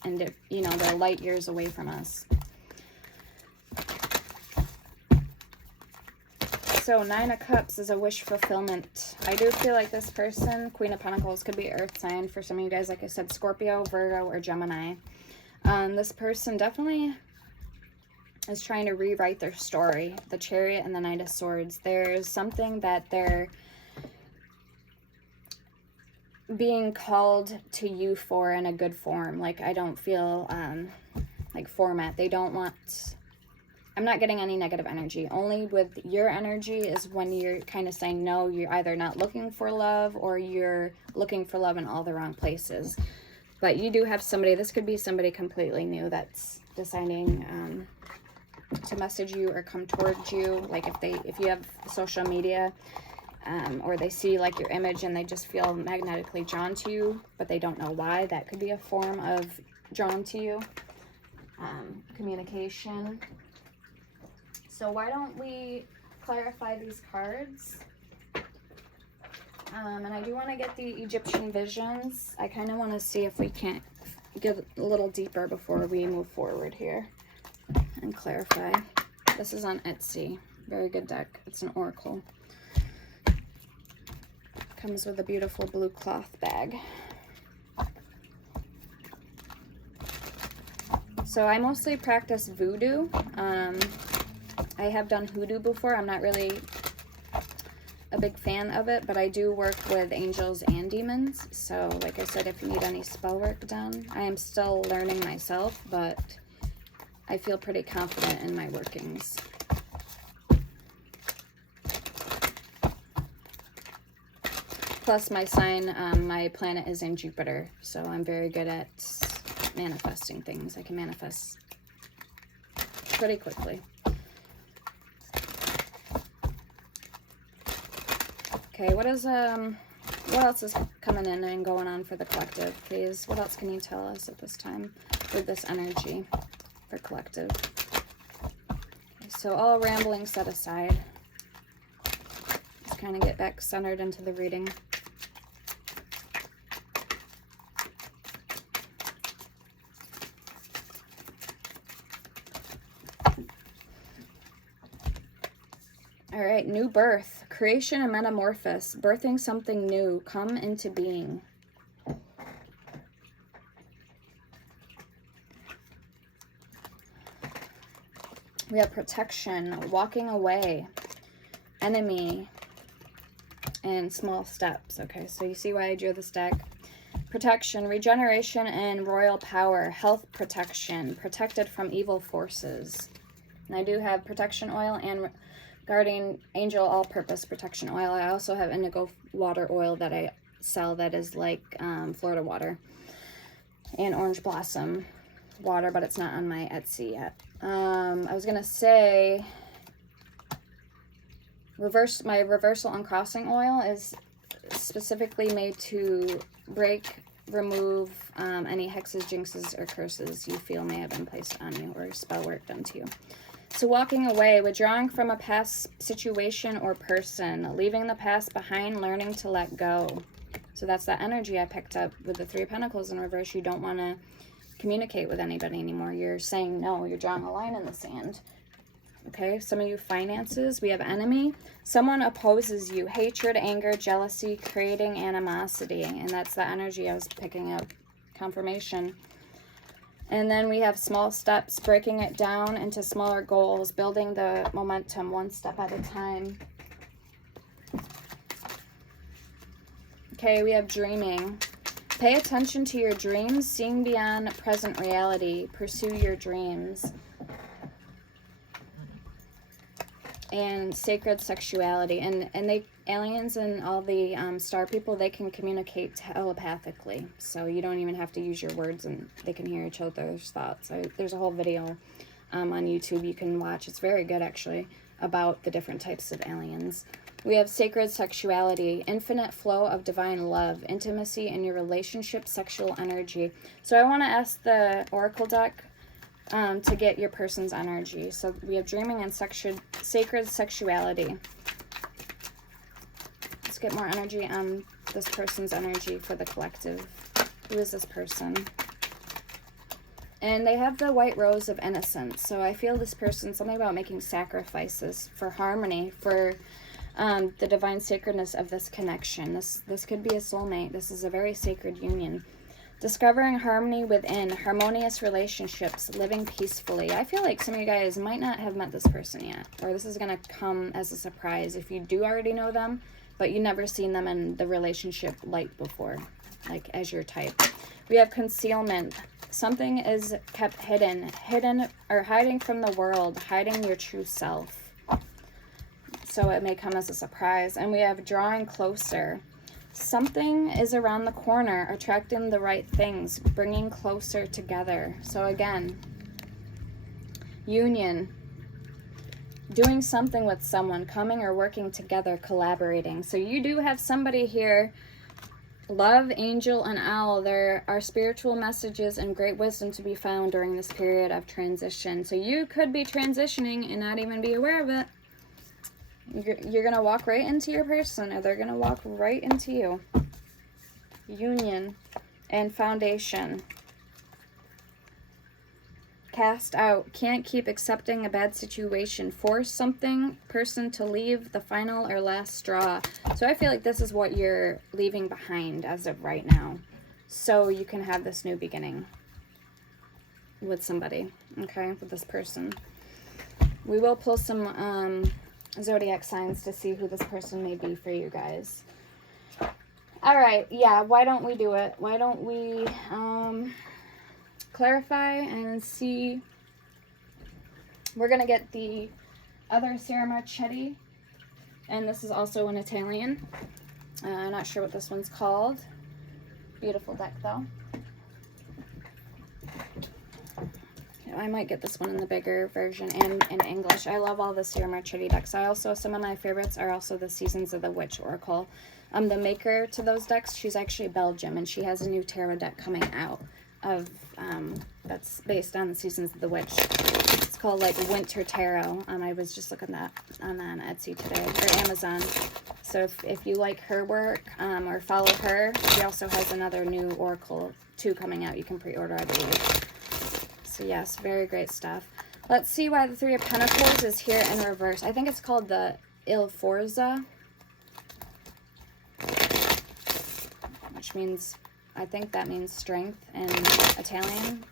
And, you know, they're light years away from us. So 9 of Cups is a wish fulfillment. I do feel like this person, Queen of Pentacles, could be earth sign for some of you guys. Like I said, Scorpio, Virgo, or Gemini. This person definitely is trying to rewrite their story. The Chariot and the Knight of Swords. There's something that they're being called to you for in a good form. Like, I don't feel like format. They don't want... I'm not getting any negative energy. Only with your energy is when you're kind of saying no, you're either not looking for love, or you're looking for love in all the wrong places. But you do have somebody, this could be somebody completely new that's deciding to message you or come towards you. Like if you have social media, or they see like your image and they just feel magnetically drawn to you, but they don't know why. That could be a form of drawn to you. Communication. So why don't we clarify these cards? And I do want to get the Egyptian visions. I kind of want to see if we can't get a little deeper before we move forward here and clarify. This is on Etsy. Very good deck. It's an oracle. Comes with a beautiful blue cloth bag. So I mostly practice voodoo. I have done hoodoo before. I'm not really a big fan of it, but I do work with angels and demons. So like I said, if you need any spell work done, I am still learning myself, but I feel pretty confident in my workings. Plus my sign, my planet is in Jupiter, so I'm very good at manifesting things. I can manifest pretty quickly. Okay, what else is coming in and going on for the collective, please? What else can you tell us at this time with this energy for collective? Okay, so all rambling set aside. Just kind of get back centered into the reading. All right, new birth, creation and metamorphosis, birthing something new, come into being. We have protection, walking away, enemy, and small steps. Okay, so you see why I drew this deck. Protection, regeneration, and royal power, health protection, protected from evil forces. And I do have protection oil and guardian angel all-purpose protection oil. I also have indigo water oil that I sell that is like Florida water, and orange blossom water, but it's not on my Etsy yet. I was gonna say my reversal uncrossing oil is specifically made to break, remove any hexes, jinxes, or curses you feel may have been placed on you, or spell work done to you. So walking away, withdrawing from a past situation or person, leaving the past behind, learning to let go. So that's that energy I picked up with the Three of Pentacles in reverse. You don't want to communicate with anybody anymore. You're saying no. You're drawing a line in the sand. Okay, some of you finances. We have enemy. Someone opposes you. Hatred, anger, jealousy, creating animosity. And that's the energy I was picking up. Confirmation. And then we have small steps, breaking it down into smaller goals, building the momentum one step at a time. Okay, we have dreaming. Pay attention to your dreams, seeing beyond present reality. Pursue your dreams. And sacred sexuality. And they, aliens and all the star people, they can communicate telepathically. So you don't even have to use your words, and they can hear each other's thoughts. There's a whole video on YouTube you can watch. It's very good, actually, about the different types of aliens. We have sacred sexuality, infinite flow of divine love, intimacy in your relationship, sexual energy. So I want to ask the Oracle deck to get your person's energy. So we have dreaming and sacred sexuality. Let's get more energy on this person's energy for the collective. Who is this person? And they have the white rose of innocence. So I feel this person, something about making sacrifices for harmony, for the divine sacredness of this connection. This could be a soulmate. This is a very sacred union. Discovering harmony within, harmonious relationships, living peacefully. I feel like some of you guys might not have met this person yet, or this is going to come as a surprise if you do already know them, but you never seen them in the relationship light before, like as your type. We have concealment. Something is kept hidden or hiding from the world, hiding your true self. So it may come as a surprise. And we have drawing closer. Something is around the corner, attracting the right things, bringing closer together. So again, union, doing something with someone, coming or working together, collaborating. So you do have somebody here, love, angel, and owl. There are spiritual messages and great wisdom to be found during this period of transition. So you could be transitioning and not even be aware of it. You're going to walk right into your person, or they're going to walk right into you. Union and foundation. Cast out. Can't keep accepting a bad situation. Force something, person to leave, the final or last straw. So I feel like this is what you're leaving behind as of right now. So you can have this new beginning with somebody, okay, with this person. We will pull some zodiac signs to see who this person may be for you guys. All right, yeah, why don't we do it? Why don't we clarify and see? We're gonna get the other Sierra Marchetti, and this is also an Italian. I'm not sure what this one's called. Beautiful deck though. I might get this one in the bigger version and in English. I love all the Sierra Marchetti decks. Some of my favorites are also the Seasons of the Witch Oracle. The maker to those decks, she's actually Belgium, and she has a new tarot deck coming out of that's based on the Seasons of the Witch. It's called like Winter Tarot. I was just looking that on Etsy today, or Amazon. So if you like her work or follow her, she also has another new Oracle 2 coming out. You can pre-order, I believe. So yes, very great stuff. Let's see why the Three of Pentacles is here in reverse. I think it's called the Il Forza, which means, I think that means strength in Italian.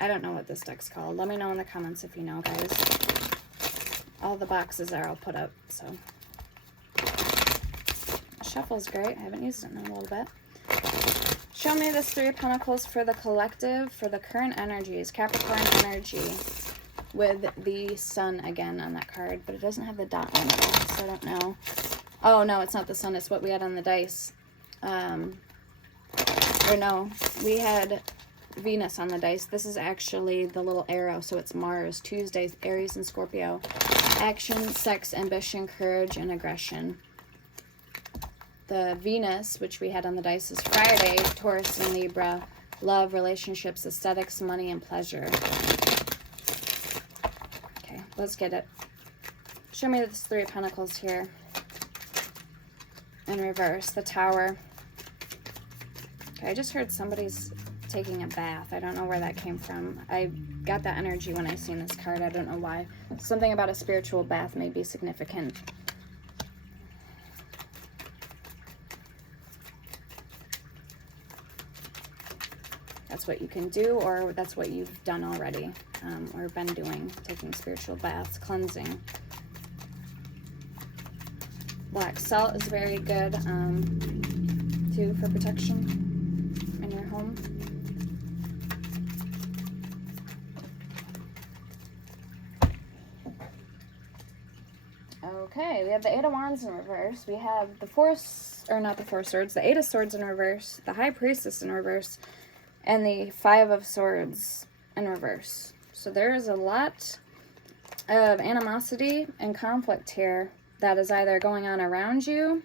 I don't know what this deck's called. Let me know in the comments if you know, guys. all the boxes are all put up, so. Shuffle's great. I haven't used it in a little bit. Show me this Three of Pentacles for the collective, for the current energies, Capricorn energy, with the sun again on that card, but it doesn't have the dot in the middle, so I don't know. Oh, no, it's not the sun. It's what we had on the dice. Or no, we had Venus on the dice. This is actually the little arrow, so it's Mars. Tuesdays, Aries and Scorpio. Action, sex, ambition, courage, and aggression. The Venus, which we had on the dice, is Friday, Taurus and Libra. Love, relationships, aesthetics, money, and pleasure. Okay, let's get it. Show me this Three of Pentacles here. In reverse, the Tower. Okay, I just heard somebody's taking a bath. I don't know where that came from. I got that energy when I seen this card. I don't know why. Something about a spiritual bath may be significant. That's what you can do, or that's what you've done already, or been doing, taking spiritual baths, cleansing. Black salt is very good, too, for protection in your home. Okay, we have the Eight of Wands in reverse. We have the the Eight of Swords in reverse, the High Priestess in reverse, and the Five of Swords in reverse. So there is a lot of animosity and conflict here that is either going on around you.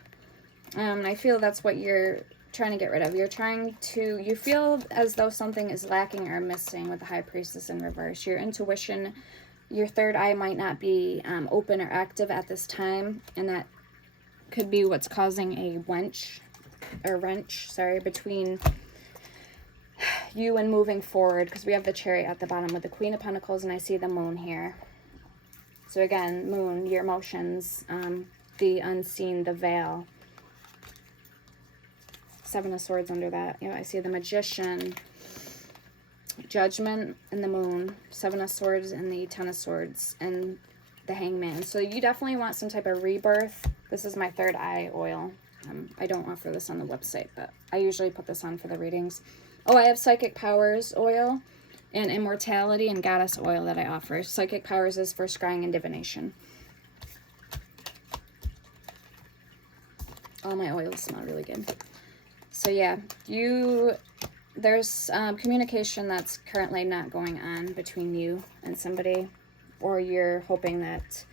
I feel that's what you're trying to get rid of. You feel as though something is lacking or missing with the High Priestess in reverse. Your intuition, your third eye might not be open or active at this time, and that could be what's causing a wrench between you and moving forward, because we have the Chariot at the bottom with the Queen of Pentacles, and I see the Moon here. So again, Moon, your emotions, the unseen, the veil. Seven of Swords under that. You know, I see the Magician, Judgment, and the Moon. Seven of Swords and the Ten of Swords and the Hangman. So you definitely want some type of rebirth. This is my third eye oil. I don't offer this on the website, but I usually put this on for the readings. Oh, I have Psychic Powers oil and Immortality and Goddess oil that I offer. Psychic Powers is for scrying and divination. All my oils smell really good. So yeah, there's communication that's currently not going on between you and somebody, or you're hoping that,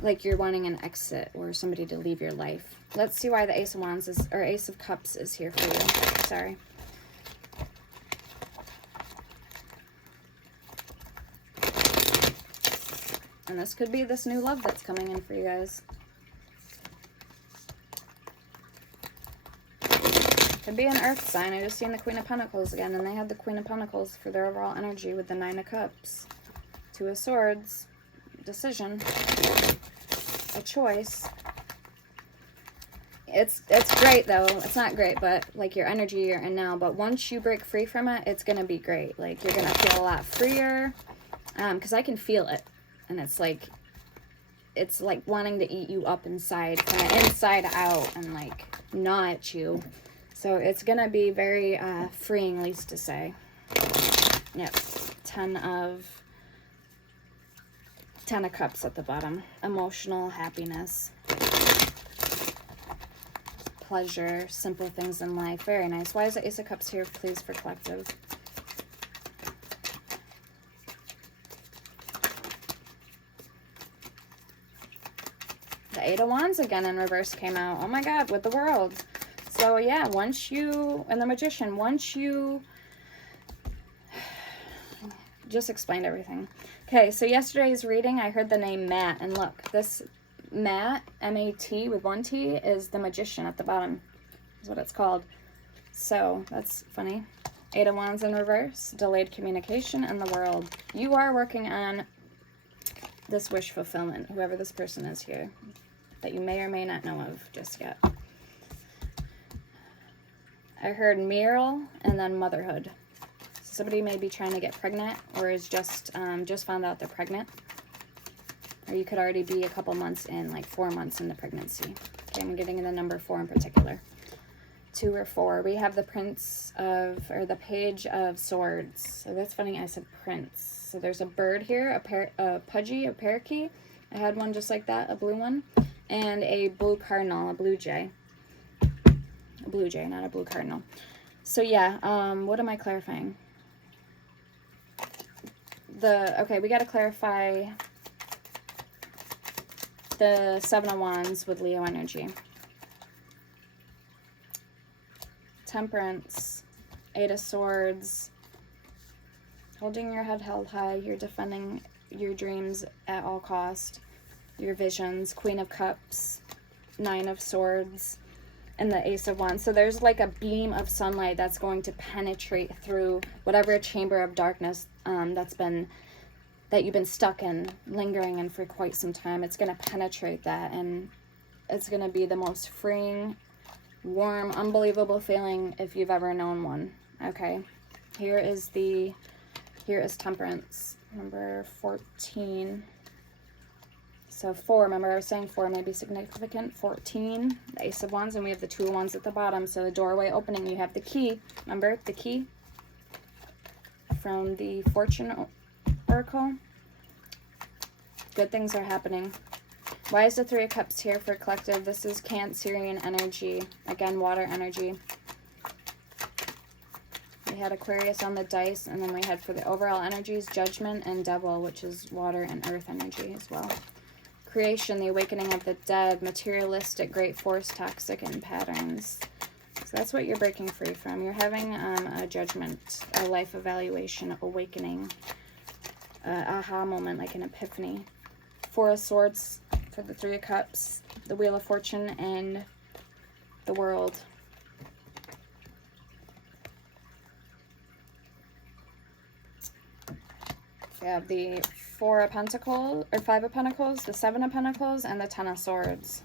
like, you're wanting an exit or somebody to leave your life. Let's see why the Ace of Wands or Ace of Cups is here for you. Sorry. And this could be this new love that's coming in for you guys. Could be an earth sign. I just seen the Queen of Pentacles again, and they had the Queen of Pentacles for their overall energy with the Nine of Cups. Two of Swords. Decision. A choice. It's great, though. It's not great, but, like, your energy you're in now. But once you break free from it, it's going to be great. Like, you're going to feel a lot freer. Because I can feel it. And it's like wanting to eat you up inside, kind of inside out, and, like, gnaw at you. So it's going to be very freeing, least to say. Yep. Ten of Cups at the bottom. Emotional happiness. Pleasure. Simple things in life. Very nice. Why is the Ace of Cups here, please, for collective? The Eight of Wands again in reverse came out. Oh my God, with the World. So yeah, and the Magician, once you just explained everything. Okay, so yesterday's reading, I heard the name Matt, and look, this Matt, M-A-T with one T, is the Magician at the bottom, is what it's called. So that's funny. Eight of Wands in reverse, delayed communication, and the World. You are working on this wish fulfillment, whoever this person is here, that you may or may not know of just yet. I heard mural and then motherhood. Somebody may be trying to get pregnant, or is just found out they're pregnant. Or you could already be a couple months in, like 4 months into pregnancy. Okay, I'm getting the number 4 in particular. 2 or 4. We have the Prince of, or the Page of Swords. So that's funny, I said Prince. So there's a bird here, a pudgy, a parakeet. I had one just like that, a blue one. And a blue cardinal, a blue jay. A blue jay, not a blue cardinal. So yeah, what am I clarifying? Okay, we got to clarify the 7 of Wands with Leo energy. Temperance, 8 of Swords, holding your head held high, you're defending your dreams at all cost, your visions, Queen of Cups, 9 of Swords, and the Ace of Wands. So there's like a beam of sunlight that's going to penetrate through whatever chamber of darkness that you've been stuck in, lingering in for quite some time. It's going to penetrate that, and it's going to be the most freeing, warm, unbelievable feeling if you've ever known one. Okay, here is Temperance, number 14. So 4, remember I was saying 4 may be significant. 14, the Ace of Wands, and we have the 2 of Wands at the bottom. So the doorway opening, you have the key. Remember the key from the Fortune Oracle. Good things are happening. Why is the 3 of Cups here for collective? This is Cancerian energy. Again, water energy. We had Aquarius on the dice, and then we had for the overall energies, Judgment and Devil, which is water and earth energy as well. Creation, the awakening of the dead, materialistic, great force, toxic, and patterns. So that's what you're breaking free from. You're having a judgment, a life evaluation, awakening, aha moment, like an epiphany. 4 of Swords for the 3 of Cups, the Wheel of Fortune, and the World. We have the 4 of Pentacles, or 5 of Pentacles, the 7 of Pentacles, and the 10 of Swords.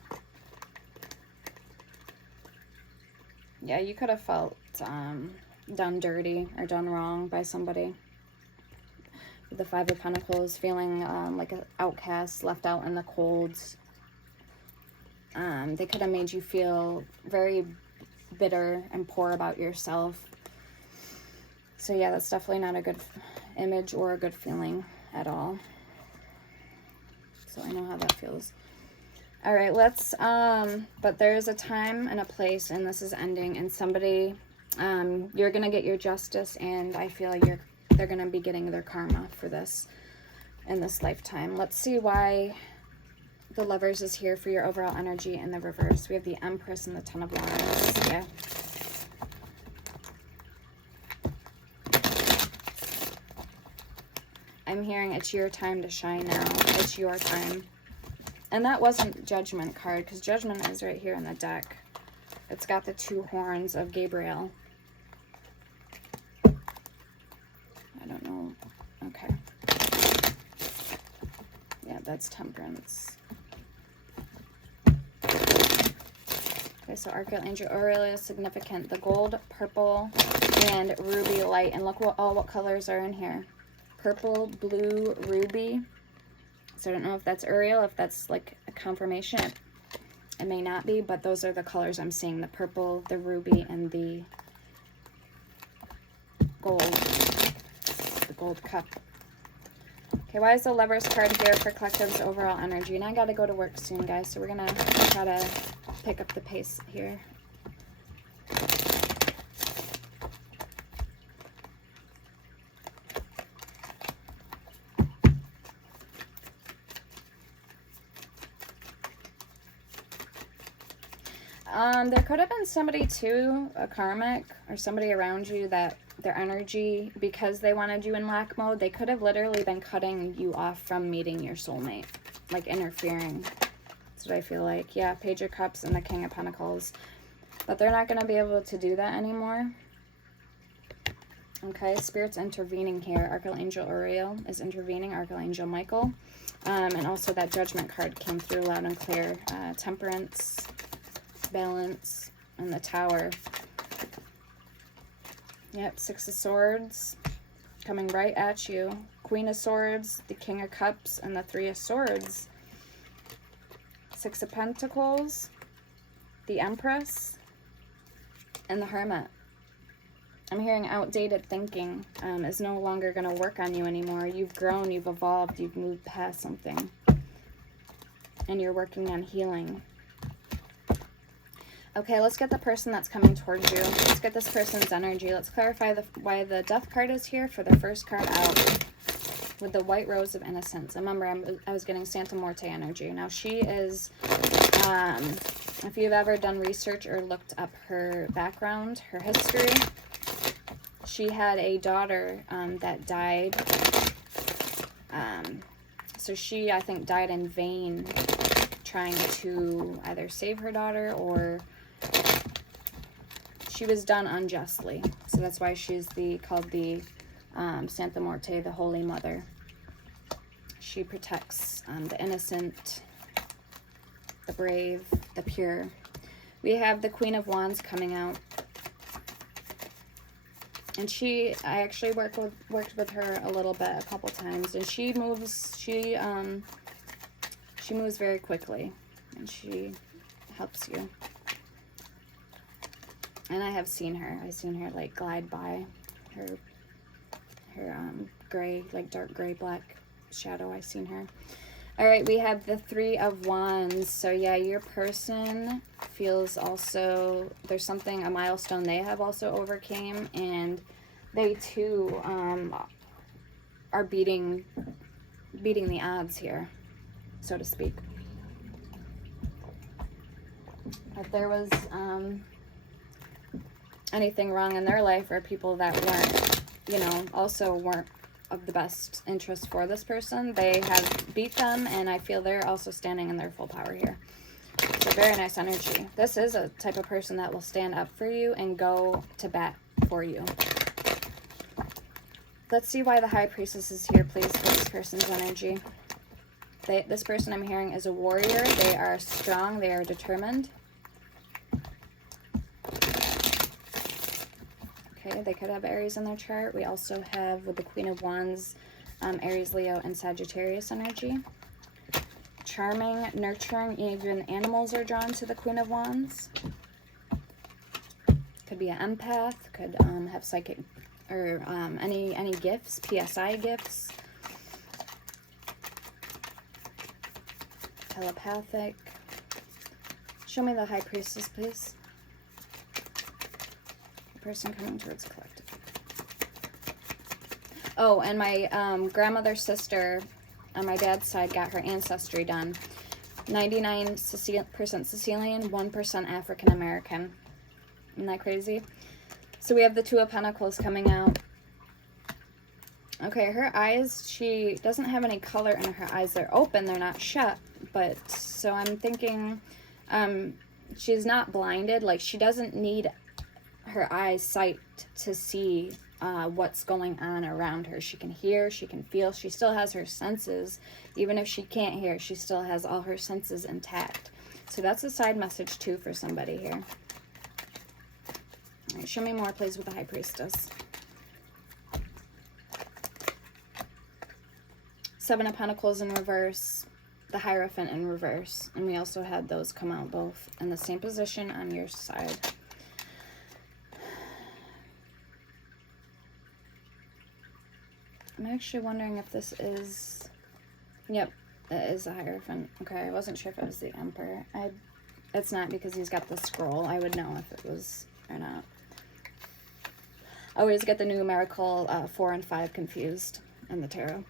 Yeah, you could have felt done dirty or done wrong by somebody. With the 5 of Pentacles, feeling like an outcast, left out in the cold. They could have made you feel very bitter and poor about yourself. So yeah, that's definitely not a good image or a good feeling at all. So I know how that feels. All right, let's, but there's a time and a place, and this is ending, and somebody, you're going to get your justice, and I feel like they're going to be getting their karma for this in this lifetime. Let's see why the Lovers is here for your overall energy in the reverse. We have the Empress and the 10 of Wands. Yeah. I'm hearing it's your time to shine now. It's your time. And that wasn't Judgment card, because Judgment is right here in the deck. It's got the 2 horns of Gabriel. I don't know. Okay. Yeah, that's Temperance. Okay, so Archangel Uriel is significant. The gold, purple, and ruby light. And look what colors are in here. Purple, blue, ruby. So I don't know if that's Uriel, if that's like a confirmation. It may not be, but those are the colors I'm seeing. The purple, the ruby, and the gold. The gold cup. Okay, why is the Lovers card here for collective's overall energy? And I got to go to work soon, guys, so we're going to try to pick up the pace here. There could have been somebody too, a karmic, or somebody around you that their energy, because they wanted you in lack mode, they could have literally been cutting you off from meeting your soulmate, like interfering. That's what I feel like. Yeah, Page of Cups and the King of Pentacles. But they're not going to be able to do that anymore. Okay, Spirit's intervening here. Archangel Uriel is intervening, Archangel Michael. And also that Judgment card came through loud and clear. Temperance, Balance, and the Tower. Yep, 6 of Swords coming right at you. Queen of Swords, the King of Cups, and the 3 of Swords. Six of Pentacles, the Empress, and the Hermit. I'm hearing outdated thinking is no longer going to work on you anymore. You've grown, you've evolved, you've moved past something. And you're working on healing. Okay, let's get the person that's coming towards you. Let's get this person's energy. Let's clarify why the Death card is here for the first card out with the White Rose of Innocence. Remember, I was getting Santa Morte energy. Now, she is, if you've ever done research or looked up her background, her history, she had a daughter that died. So she, I think, died in vain trying to either save her daughter or she was done unjustly. So that's why she's called the Santa Morte, the Holy Mother. She protects the innocent, the brave, the pure. We have the Queen of Wands coming out. And I actually worked with her a little bit, a couple times, and she moves very quickly, and she helps you. And I have seen her. I've seen her like glide by her gray, like dark gray black shadow. I've seen her. All right, we have the Three of Wands. So yeah, your person feels also there's something, a milestone they have also overcame, and they too are beating the odds here, so to speak. If there was anything wrong in their life, or people that weren't, you know, also weren't of the best interest for this person, they have beat them, and I feel they're also standing in their full power here. So very nice energy. This is a type of person that will stand up for you and go to bat for you. Let's see why the High Priestess is here, please, for this person's energy. This person I'm hearing is a warrior. They are strong. They are determined. Okay, they could have Aries in their chart. We also have, with the Queen of Wands, Aries, Leo, and Sagittarius energy. Charming, nurturing, even animals are drawn to the Queen of Wands. Could be an empath, could have psychic, or any gifts, PSI gifts. Telepathic. Show me the High Priestess, please. Person coming towards collective. Oh, and my grandmother's sister on my dad's side got her ancestry done. 99% Sicilian, 1% African American. Isn't that crazy? So we have the Two of Pentacles coming out. Okay, her eyes, she doesn't have any color in her eyes. They're open, they're not shut. But, so I'm thinking she's not blinded. Like, she doesn't need her eyesight to see what's going on around her. She can hear, she can feel, she still has her senses. Even if she can't hear, she still has all her senses intact. So that's a side message too for somebody here. All right, show me more, please, with the High Priestess. Seven of Pentacles in reverse, the Hierophant in reverse, and we also had those come out both in the same position on your side. I'm actually wondering if this is, yep, it is a Hierophant. Okay, I wasn't sure if it was the Emperor. It's not, because he's got the scroll. I would know if it was or not. I always get the numerical 4 and 5 confused in the tarot.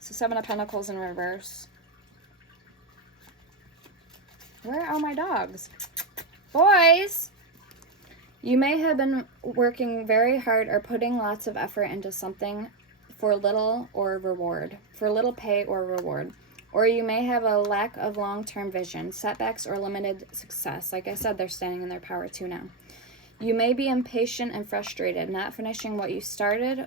So Seven of Pentacles in reverse. Where are my dogs? Boys! You may have been working very hard or putting lots of effort into something for little or reward, for little pay or reward. Or you may have a lack of long-term vision, setbacks, or limited success. Like I said, they're standing in their power too now. You may be impatient and frustrated, not finishing what you started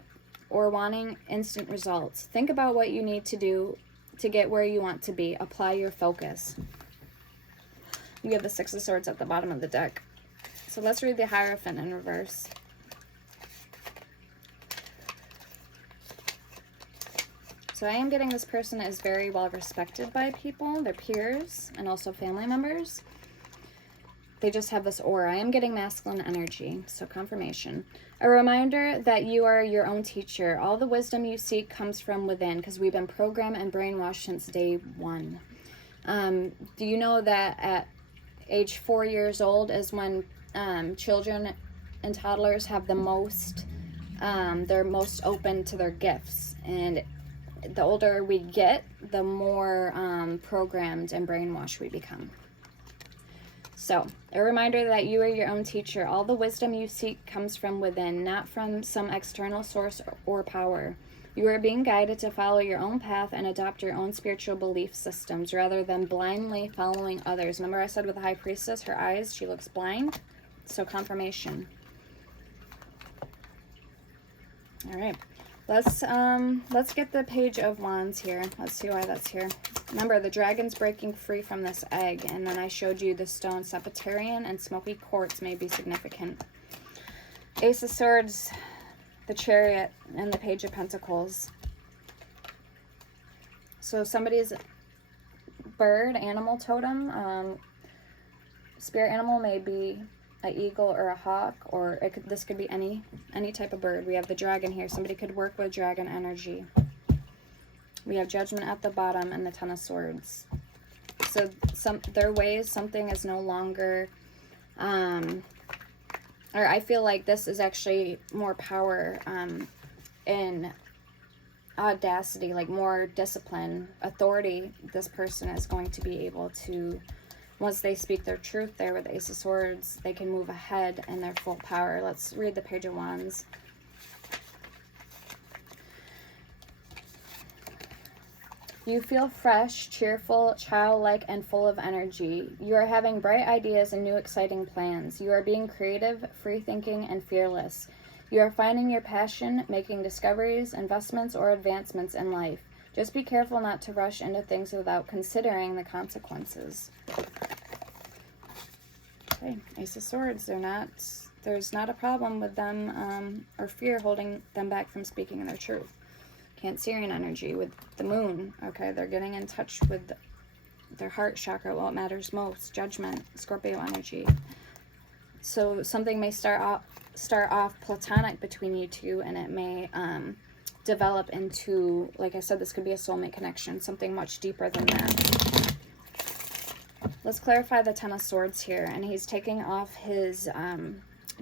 or wanting instant results. Think about what you need to do to get where you want to be. Apply your focus. We have the Six of Swords at the bottom of the deck. So let's read the Hierophant in reverse. So I am getting this person is very well respected by people, their peers, and also family members. They just have this aura. I am getting masculine energy, so confirmation. A reminder that you are your own teacher. All the wisdom you seek comes from within, because we've been programmed and brainwashed since day one. Do you know that at age 4 years old is when children and toddlers have the most, they're most open to their gifts, and the older we get, the more programmed and brainwashed we become. So, a reminder that you are your own teacher. All the wisdom you seek comes from within, not from some external source or power. You are being guided to follow your own path and adopt your own spiritual belief systems rather than blindly following others. Remember I said with the High Priestess, her eyes, she looks blind? So confirmation. All right. Let's get the Page of Wands here. Let's see why that's here. Remember, the dragon's breaking free from this egg, and then I showed you the stone Sepultarian and smoky quartz may be significant. Ace of Swords, the Chariot, and the Page of Pentacles. So somebody's bird, animal totem, spirit animal may be an eagle or a hawk, or this could be any type of bird. We have the dragon here. Somebody could work with dragon energy. We have Judgment at the bottom and the Ten of Swords. So their ways, something is no longer, or I feel like this is actually more power in audacity, like more discipline, authority. This person is going to be able to, once they speak their truth there with the Ace of Swords, they can move ahead in their full power. Let's read the Page of Wands. You feel fresh, cheerful, childlike, and full of energy. You are having bright ideas and new exciting plans. You are being creative, free-thinking, and fearless. You are finding your passion, making discoveries, investments, or advancements in life. Just be careful not to rush into things without considering the consequences. Okay, Ace of Swords. There's not a problem with them or fear holding them back from speaking their truth. Cancerian energy with the moon. Okay, they're getting in touch with their heart chakra, what matters most. Judgment, Scorpio energy. So something may start off platonic between you two, and it may develop into, like I said, this could be a soulmate connection, something much deeper than that. Let's clarify the Ten of Swords here, and he's taking off his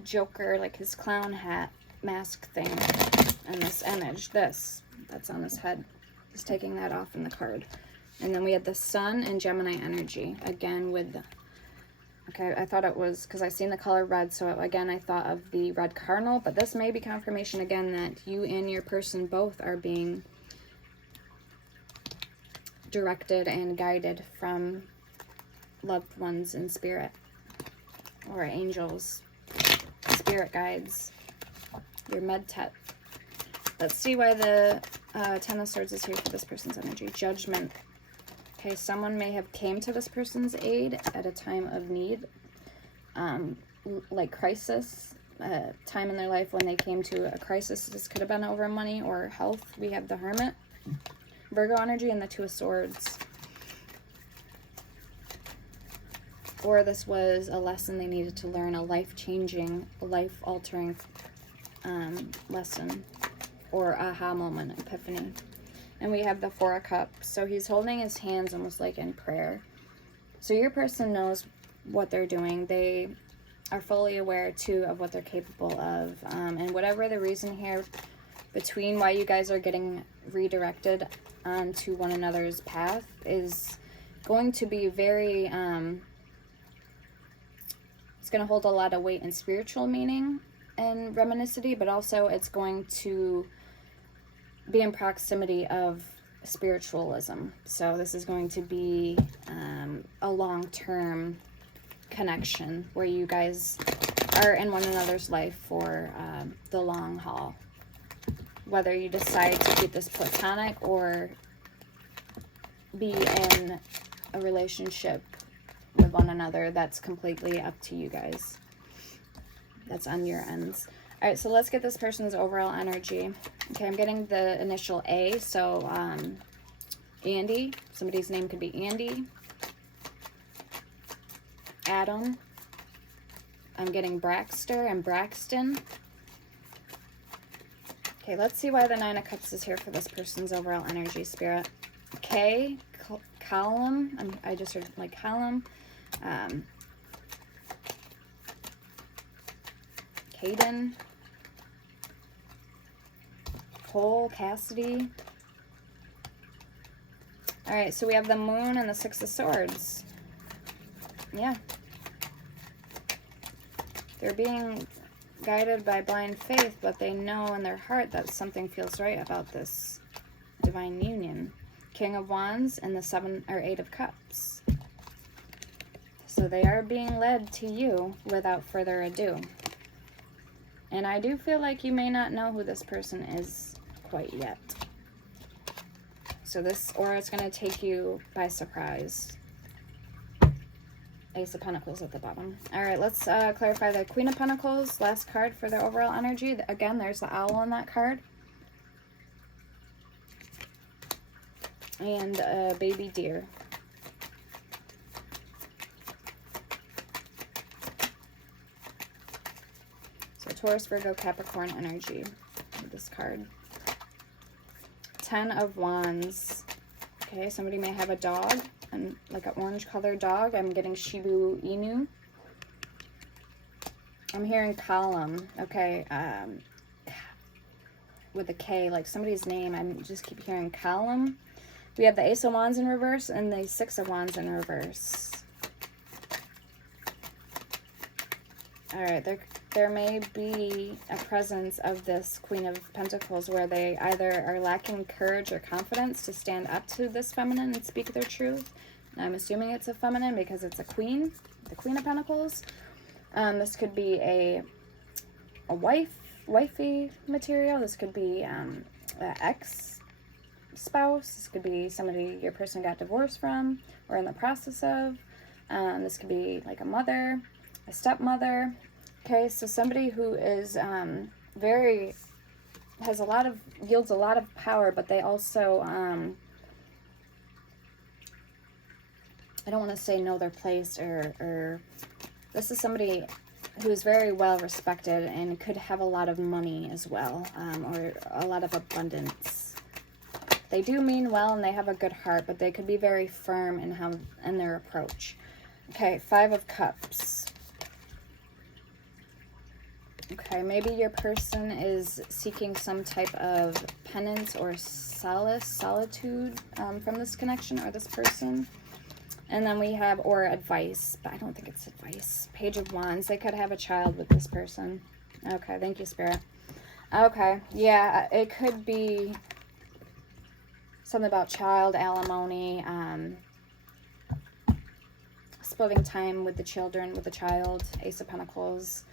Joker, like his clown hat mask thing, and this image, that's on his head. He's taking that off in the card. And then we had the Sun and Gemini energy, again with, okay, I thought it was, because I seen the color red, so again, I thought of the red cardinal, but this may be confirmation again that you and your person both are being directed and guided from loved ones in spirit, or angels, spirit guides, your med-tet. Let's see why the Ten of Swords is here for this person's energy. Judgment. Okay, someone may have came to this person's aid at a time of need, like crisis, time in their life when they came to a crisis. This could have been over money or health. We have the Hermit, Virgo energy, and the Two of Swords. Or this was a lesson they needed to learn, a life-changing, life-altering lesson, or aha moment, epiphany. And we have the Four of Cups. So he's holding his hands almost like in prayer. So your person knows what they're doing. They are fully aware, too, of what they're capable of. And whatever the reason here between why you guys are getting redirected onto one another's path is going to be very, it's going to hold a lot of weight in spiritual meaning and reminiscence, but also it's going to be in proximity of spiritualism. So this is going to be a long-term connection where you guys are in one another's life for the long haul. Whether you decide to keep this platonic or be in a relationship with one another, that's completely up to you guys. That's on your ends. All right, so let's get this person's overall energy. Okay, I'm getting the initial A, so Andy. Somebody's name could be Andy. Adam. I'm getting Braxter and Braxton. Okay, let's see why the Nine of Cups is here for this person's overall energy, Spirit. K, column. I just heard like column. Caden. Cole, Cassidy. All right, so we have the Moon and the Six of Swords. Yeah. They're being guided by blind faith, but they know in their heart that something feels right about this divine union. King of Wands and the Seven or Eight of Cups. So they are being led to you without further ado. And I do feel like you may not know who this person is quite yet. So this aura is going to take you by surprise. Ace of Pentacles at the bottom. All right, let's clarify the Queen of Pentacles, last card for the overall energy. Again, there's the owl on that card. And a baby deer. So Taurus, Virgo, Capricorn energy with this card. 10 of Wands. Okay, somebody may have a dog, and like an orange colored dog. I'm getting Shibu Inu. I'm hearing column. Okay, with a K, like somebody's name. I just keep hearing column. We have the Ace of Wands in reverse and the Six of Wands in reverse. All right, there may be a presence of this Queen of Pentacles where they either are lacking courage or confidence to stand up to this feminine and speak their truth. I'm assuming it's a feminine because it's a queen, the Queen of Pentacles. This could be a wifey material. This could be an ex-spouse. This could be somebody your person got divorced from or in the process of. This could be like a mother, a stepmother. Okay, so somebody who is yields a lot of power, but they also I don't want to say know their place, or this is somebody who is very well respected and could have a lot of money as well, or a lot of abundance. They do mean well and they have a good heart, but they could be very firm in their approach. Okay, Five of Cups. Okay, maybe your person is seeking some type of penance or solitude from this connection or this person. And then we have, or advice, but I don't think it's advice. Page of Wands. They could have a child with this person. Okay, thank you, Spirit. Okay, yeah, it could be something about child, alimony, splitting time with the children, with the child, Ace of Pentacles.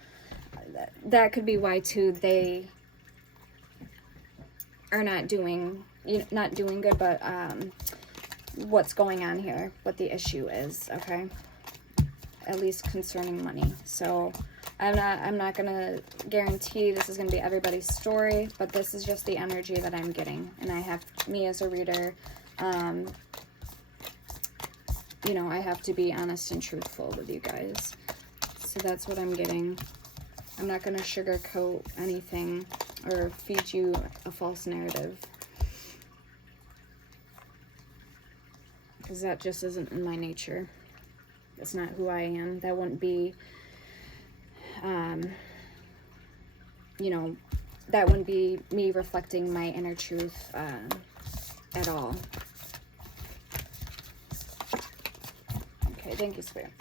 That could be why, too, they are not doing good, but what's going on here, what the issue is, okay? At least concerning money. So I'm not gonna guarantee this is gonna be everybody's story, but this is just the energy that I'm getting, and I have, me as a reader, you know, I have to be honest and truthful with you guys. So that's what I'm getting. I'm not gonna sugarcoat anything or feed you a false narrative, because that just isn't in my nature. That's not who I am. That wouldn't be, you know, that wouldn't be me reflecting my inner truth at all. Okay, thank you, Spirit.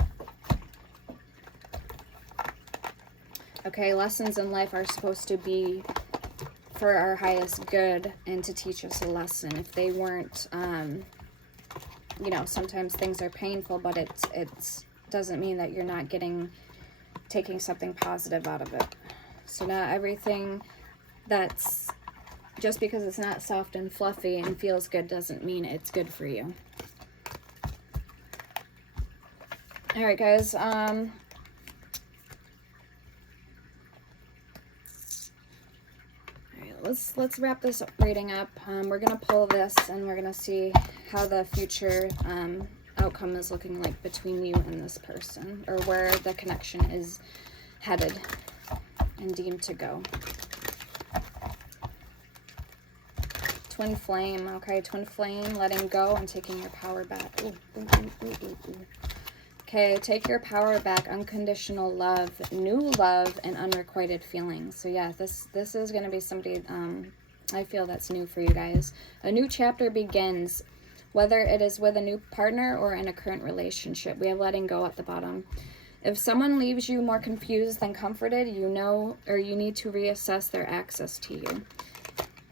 Okay, lessons in life are supposed to be for our highest good and to teach us a lesson. If they weren't, you know, sometimes things are painful, but it doesn't mean that you're not taking something positive out of it. So not everything that's, just because it's not soft and fluffy and feels good doesn't mean it's good for you. All right, guys. let's wrap this reading up. We're gonna pull this, and we're gonna see how the future outcome is looking like between you and this person, or where the connection is headed and deemed to go. Twin flame, okay, twin flame, letting go and taking your power back. Ooh, ooh, ooh, ooh, ooh, ooh. Okay, take your power back, unconditional love, new love, and unrequited feelings. So yeah, this is going to be somebody, I feel that's new for you guys. A new chapter begins, whether it is with a new partner or in a current relationship. We have letting go at the bottom. If someone leaves you more confused than comforted, you know, or you need to reassess their access to you.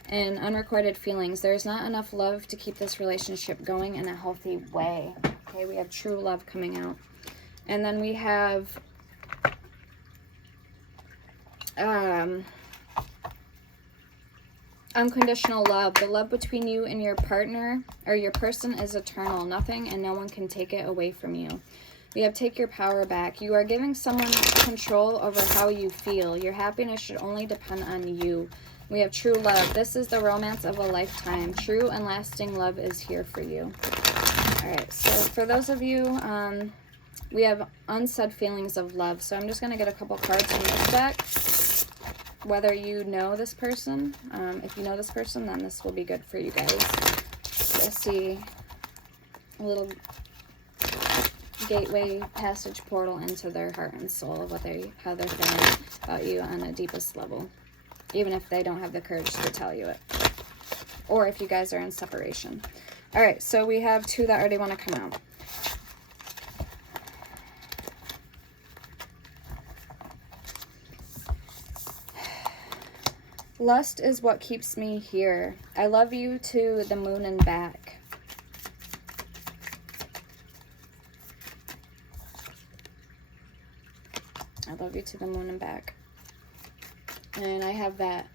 And unrequited feelings. There's not enough love to keep this relationship going in a healthy way. Okay, we have true love coming out. And then we have unconditional love. The love between you and your partner or your person is eternal. Nothing and no one can take it away from you. We have take your power back. You are giving someone control over how you feel. Your happiness should only depend on you. We have true love. This is the romance of a lifetime. True and lasting love is here for you. All right, so for those of you, we have unsaid feelings of love. So I'm just going to get a couple cards from this deck. Whether you know this person, if you know this person, then this will be good for you guys. Let's see a little gateway passage portal into their heart and soul, how they're feeling about you on a deepest level, even if they don't have the courage to tell you it, or if you guys are in separation. All right, so we have two that already want to come out. Lust is what keeps me here. I love you to the moon and back. I love you to the moon and back. And I have that,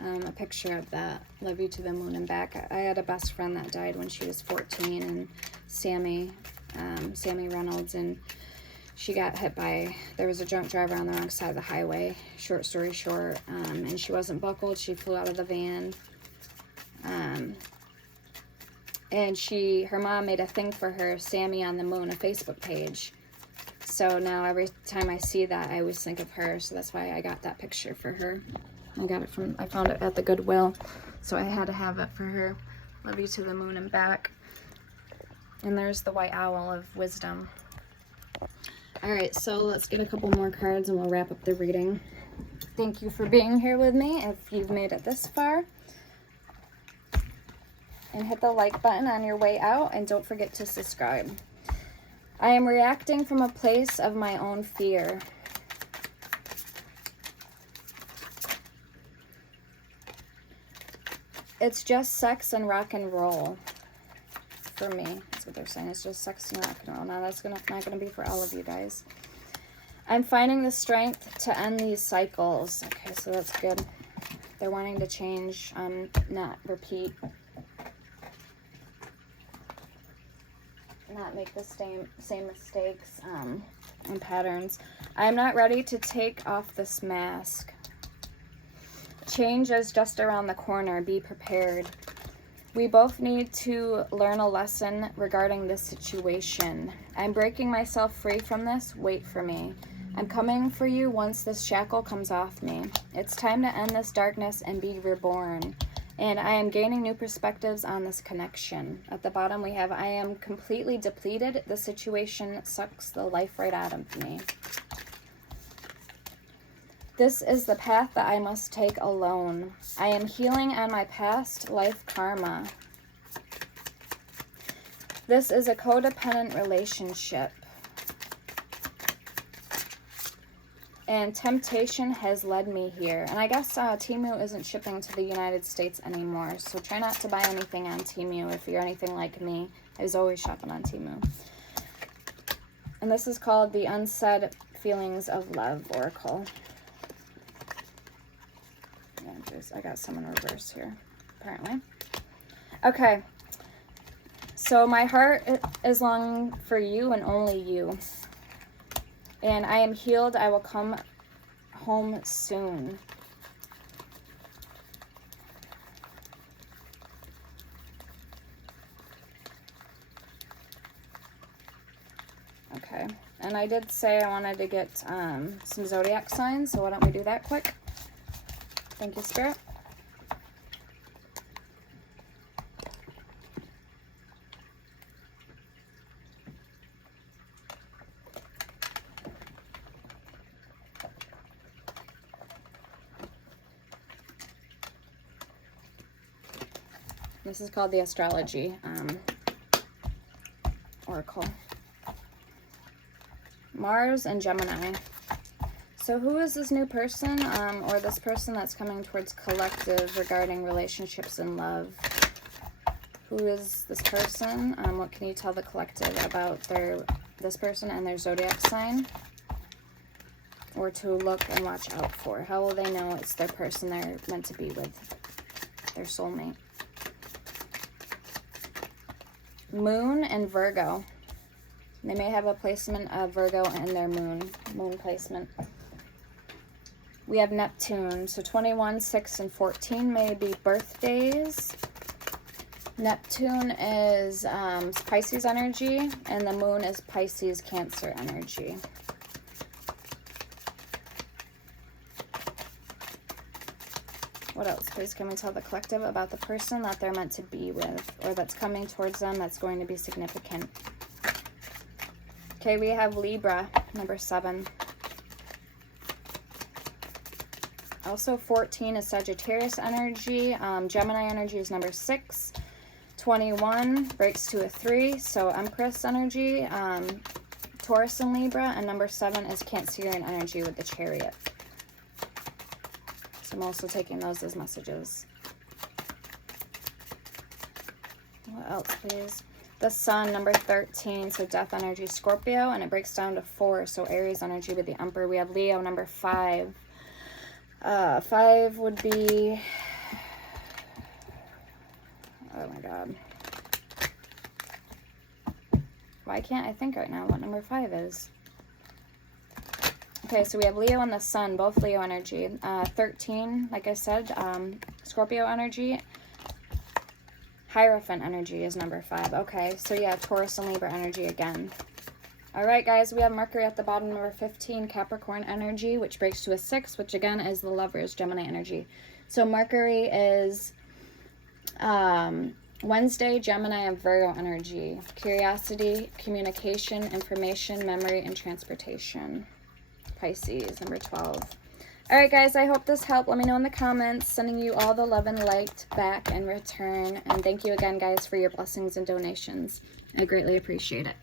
a picture of that. Love you to the moon and back. I had a best friend that died when she was 14, and Sammy Reynolds, and she got hit by, there was a drunk driver on the wrong side of the highway, short story short, and she wasn't buckled. She flew out of the van, and her mom made a thing for her, Sammy on the Moon, a Facebook page. So now every time I see that, I always think of her. So that's why I got that picture for her. I found it at the Goodwill. So I had to have it for her. Love you to the moon and back. And there's the white owl of wisdom. All right, so let's get a couple more cards and we'll wrap up the reading. Thank you for being here with me if you've made it this far. And hit the like button on your way out, and don't forget to subscribe. I am reacting from a place of my own fear. It's just sex and rock and roll for me. That's what they're saying. It's just sex and rock and roll. Now that's not going to be for all of you guys. I'm finding the strength to end these cycles. Okay, so that's good. They're wanting to change, not repeat. Not make the same mistakes and patterns. I'm not ready to take off this mask. Change is just around the corner. Be prepared. We both need to learn a lesson regarding this situation. I'm breaking myself free from this. Wait for me. I'm coming for you once this shackle comes off me. It's time to end this darkness and be reborn. And I am gaining new perspectives on this connection. At the bottom we have, I am completely depleted. The situation sucks the life right out of me. This is the path that I must take alone. I am healing on my past life karma. This is a codependent relationship. And temptation has led me here. And I guess Temu isn't shipping to the United States anymore. So try not to buy anything on Temu if you're anything like me. I was always shopping on Temu. And this is called the Unsaid Feelings of Love Oracle. Yeah, I got some in reverse here, apparently. Okay. So my heart is longing for you and only you. And I am healed. I will come home soon. And I did say I wanted to get some zodiac signs, so why don't we do that quick? Thank you, Spirit. This is called the astrology oracle. Mars and Gemini. So who is this new person, or this person that's coming towards collective regarding relationships and love? Who is this person? What can you tell the collective about this person and their zodiac sign? Or to look and watch out for? How will they know it's their person they're meant to be with? Their soulmate. Moon and Virgo. They may have a placement of Virgo in their moon placement. We have Neptune. So 21, 6, and 14 may be birthdays. Neptune is Pisces energy, and the moon is Pisces Cancer energy. What else? Please can we tell the collective about the person that they're meant to be with, or that's coming towards them that's going to be significant. Okay, we have Libra, number 7. Also 14 is Sagittarius energy. Gemini energy is number 6. 21 breaks to a 3, so Empress energy. Taurus and Libra, and number 7 is Cancerian energy with the Chariot. So I'm also taking those as messages. What else, please? The Sun, number 13, so Death energy, Scorpio, and it breaks down to 4, so Aries energy with the Emperor. We have Leo, number 5. 5 would be... Oh my God. Why can't I think right now what number 5 is? Okay, so we have Leo and the Sun, both Leo energy. 13, like I said, Scorpio energy. Hierophant energy is number 5. Okay, so yeah, Taurus and Libra energy again. All right, guys, we have Mercury at the bottom, number 15, Capricorn energy, which breaks to a 6, which again is the Lovers, Gemini energy. So Mercury is Wednesday, Gemini, and Virgo energy. Curiosity, communication, information, memory, and transportation. Pisces, number 12. All right, guys, I hope this helped. Let me know in the comments. Sending you all the love and light back in return. And thank you again, guys, for your blessings and donations. I greatly appreciate it.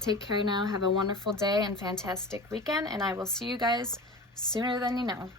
Take care now. Have a wonderful day and fantastic weekend. And I will see you guys sooner than you know.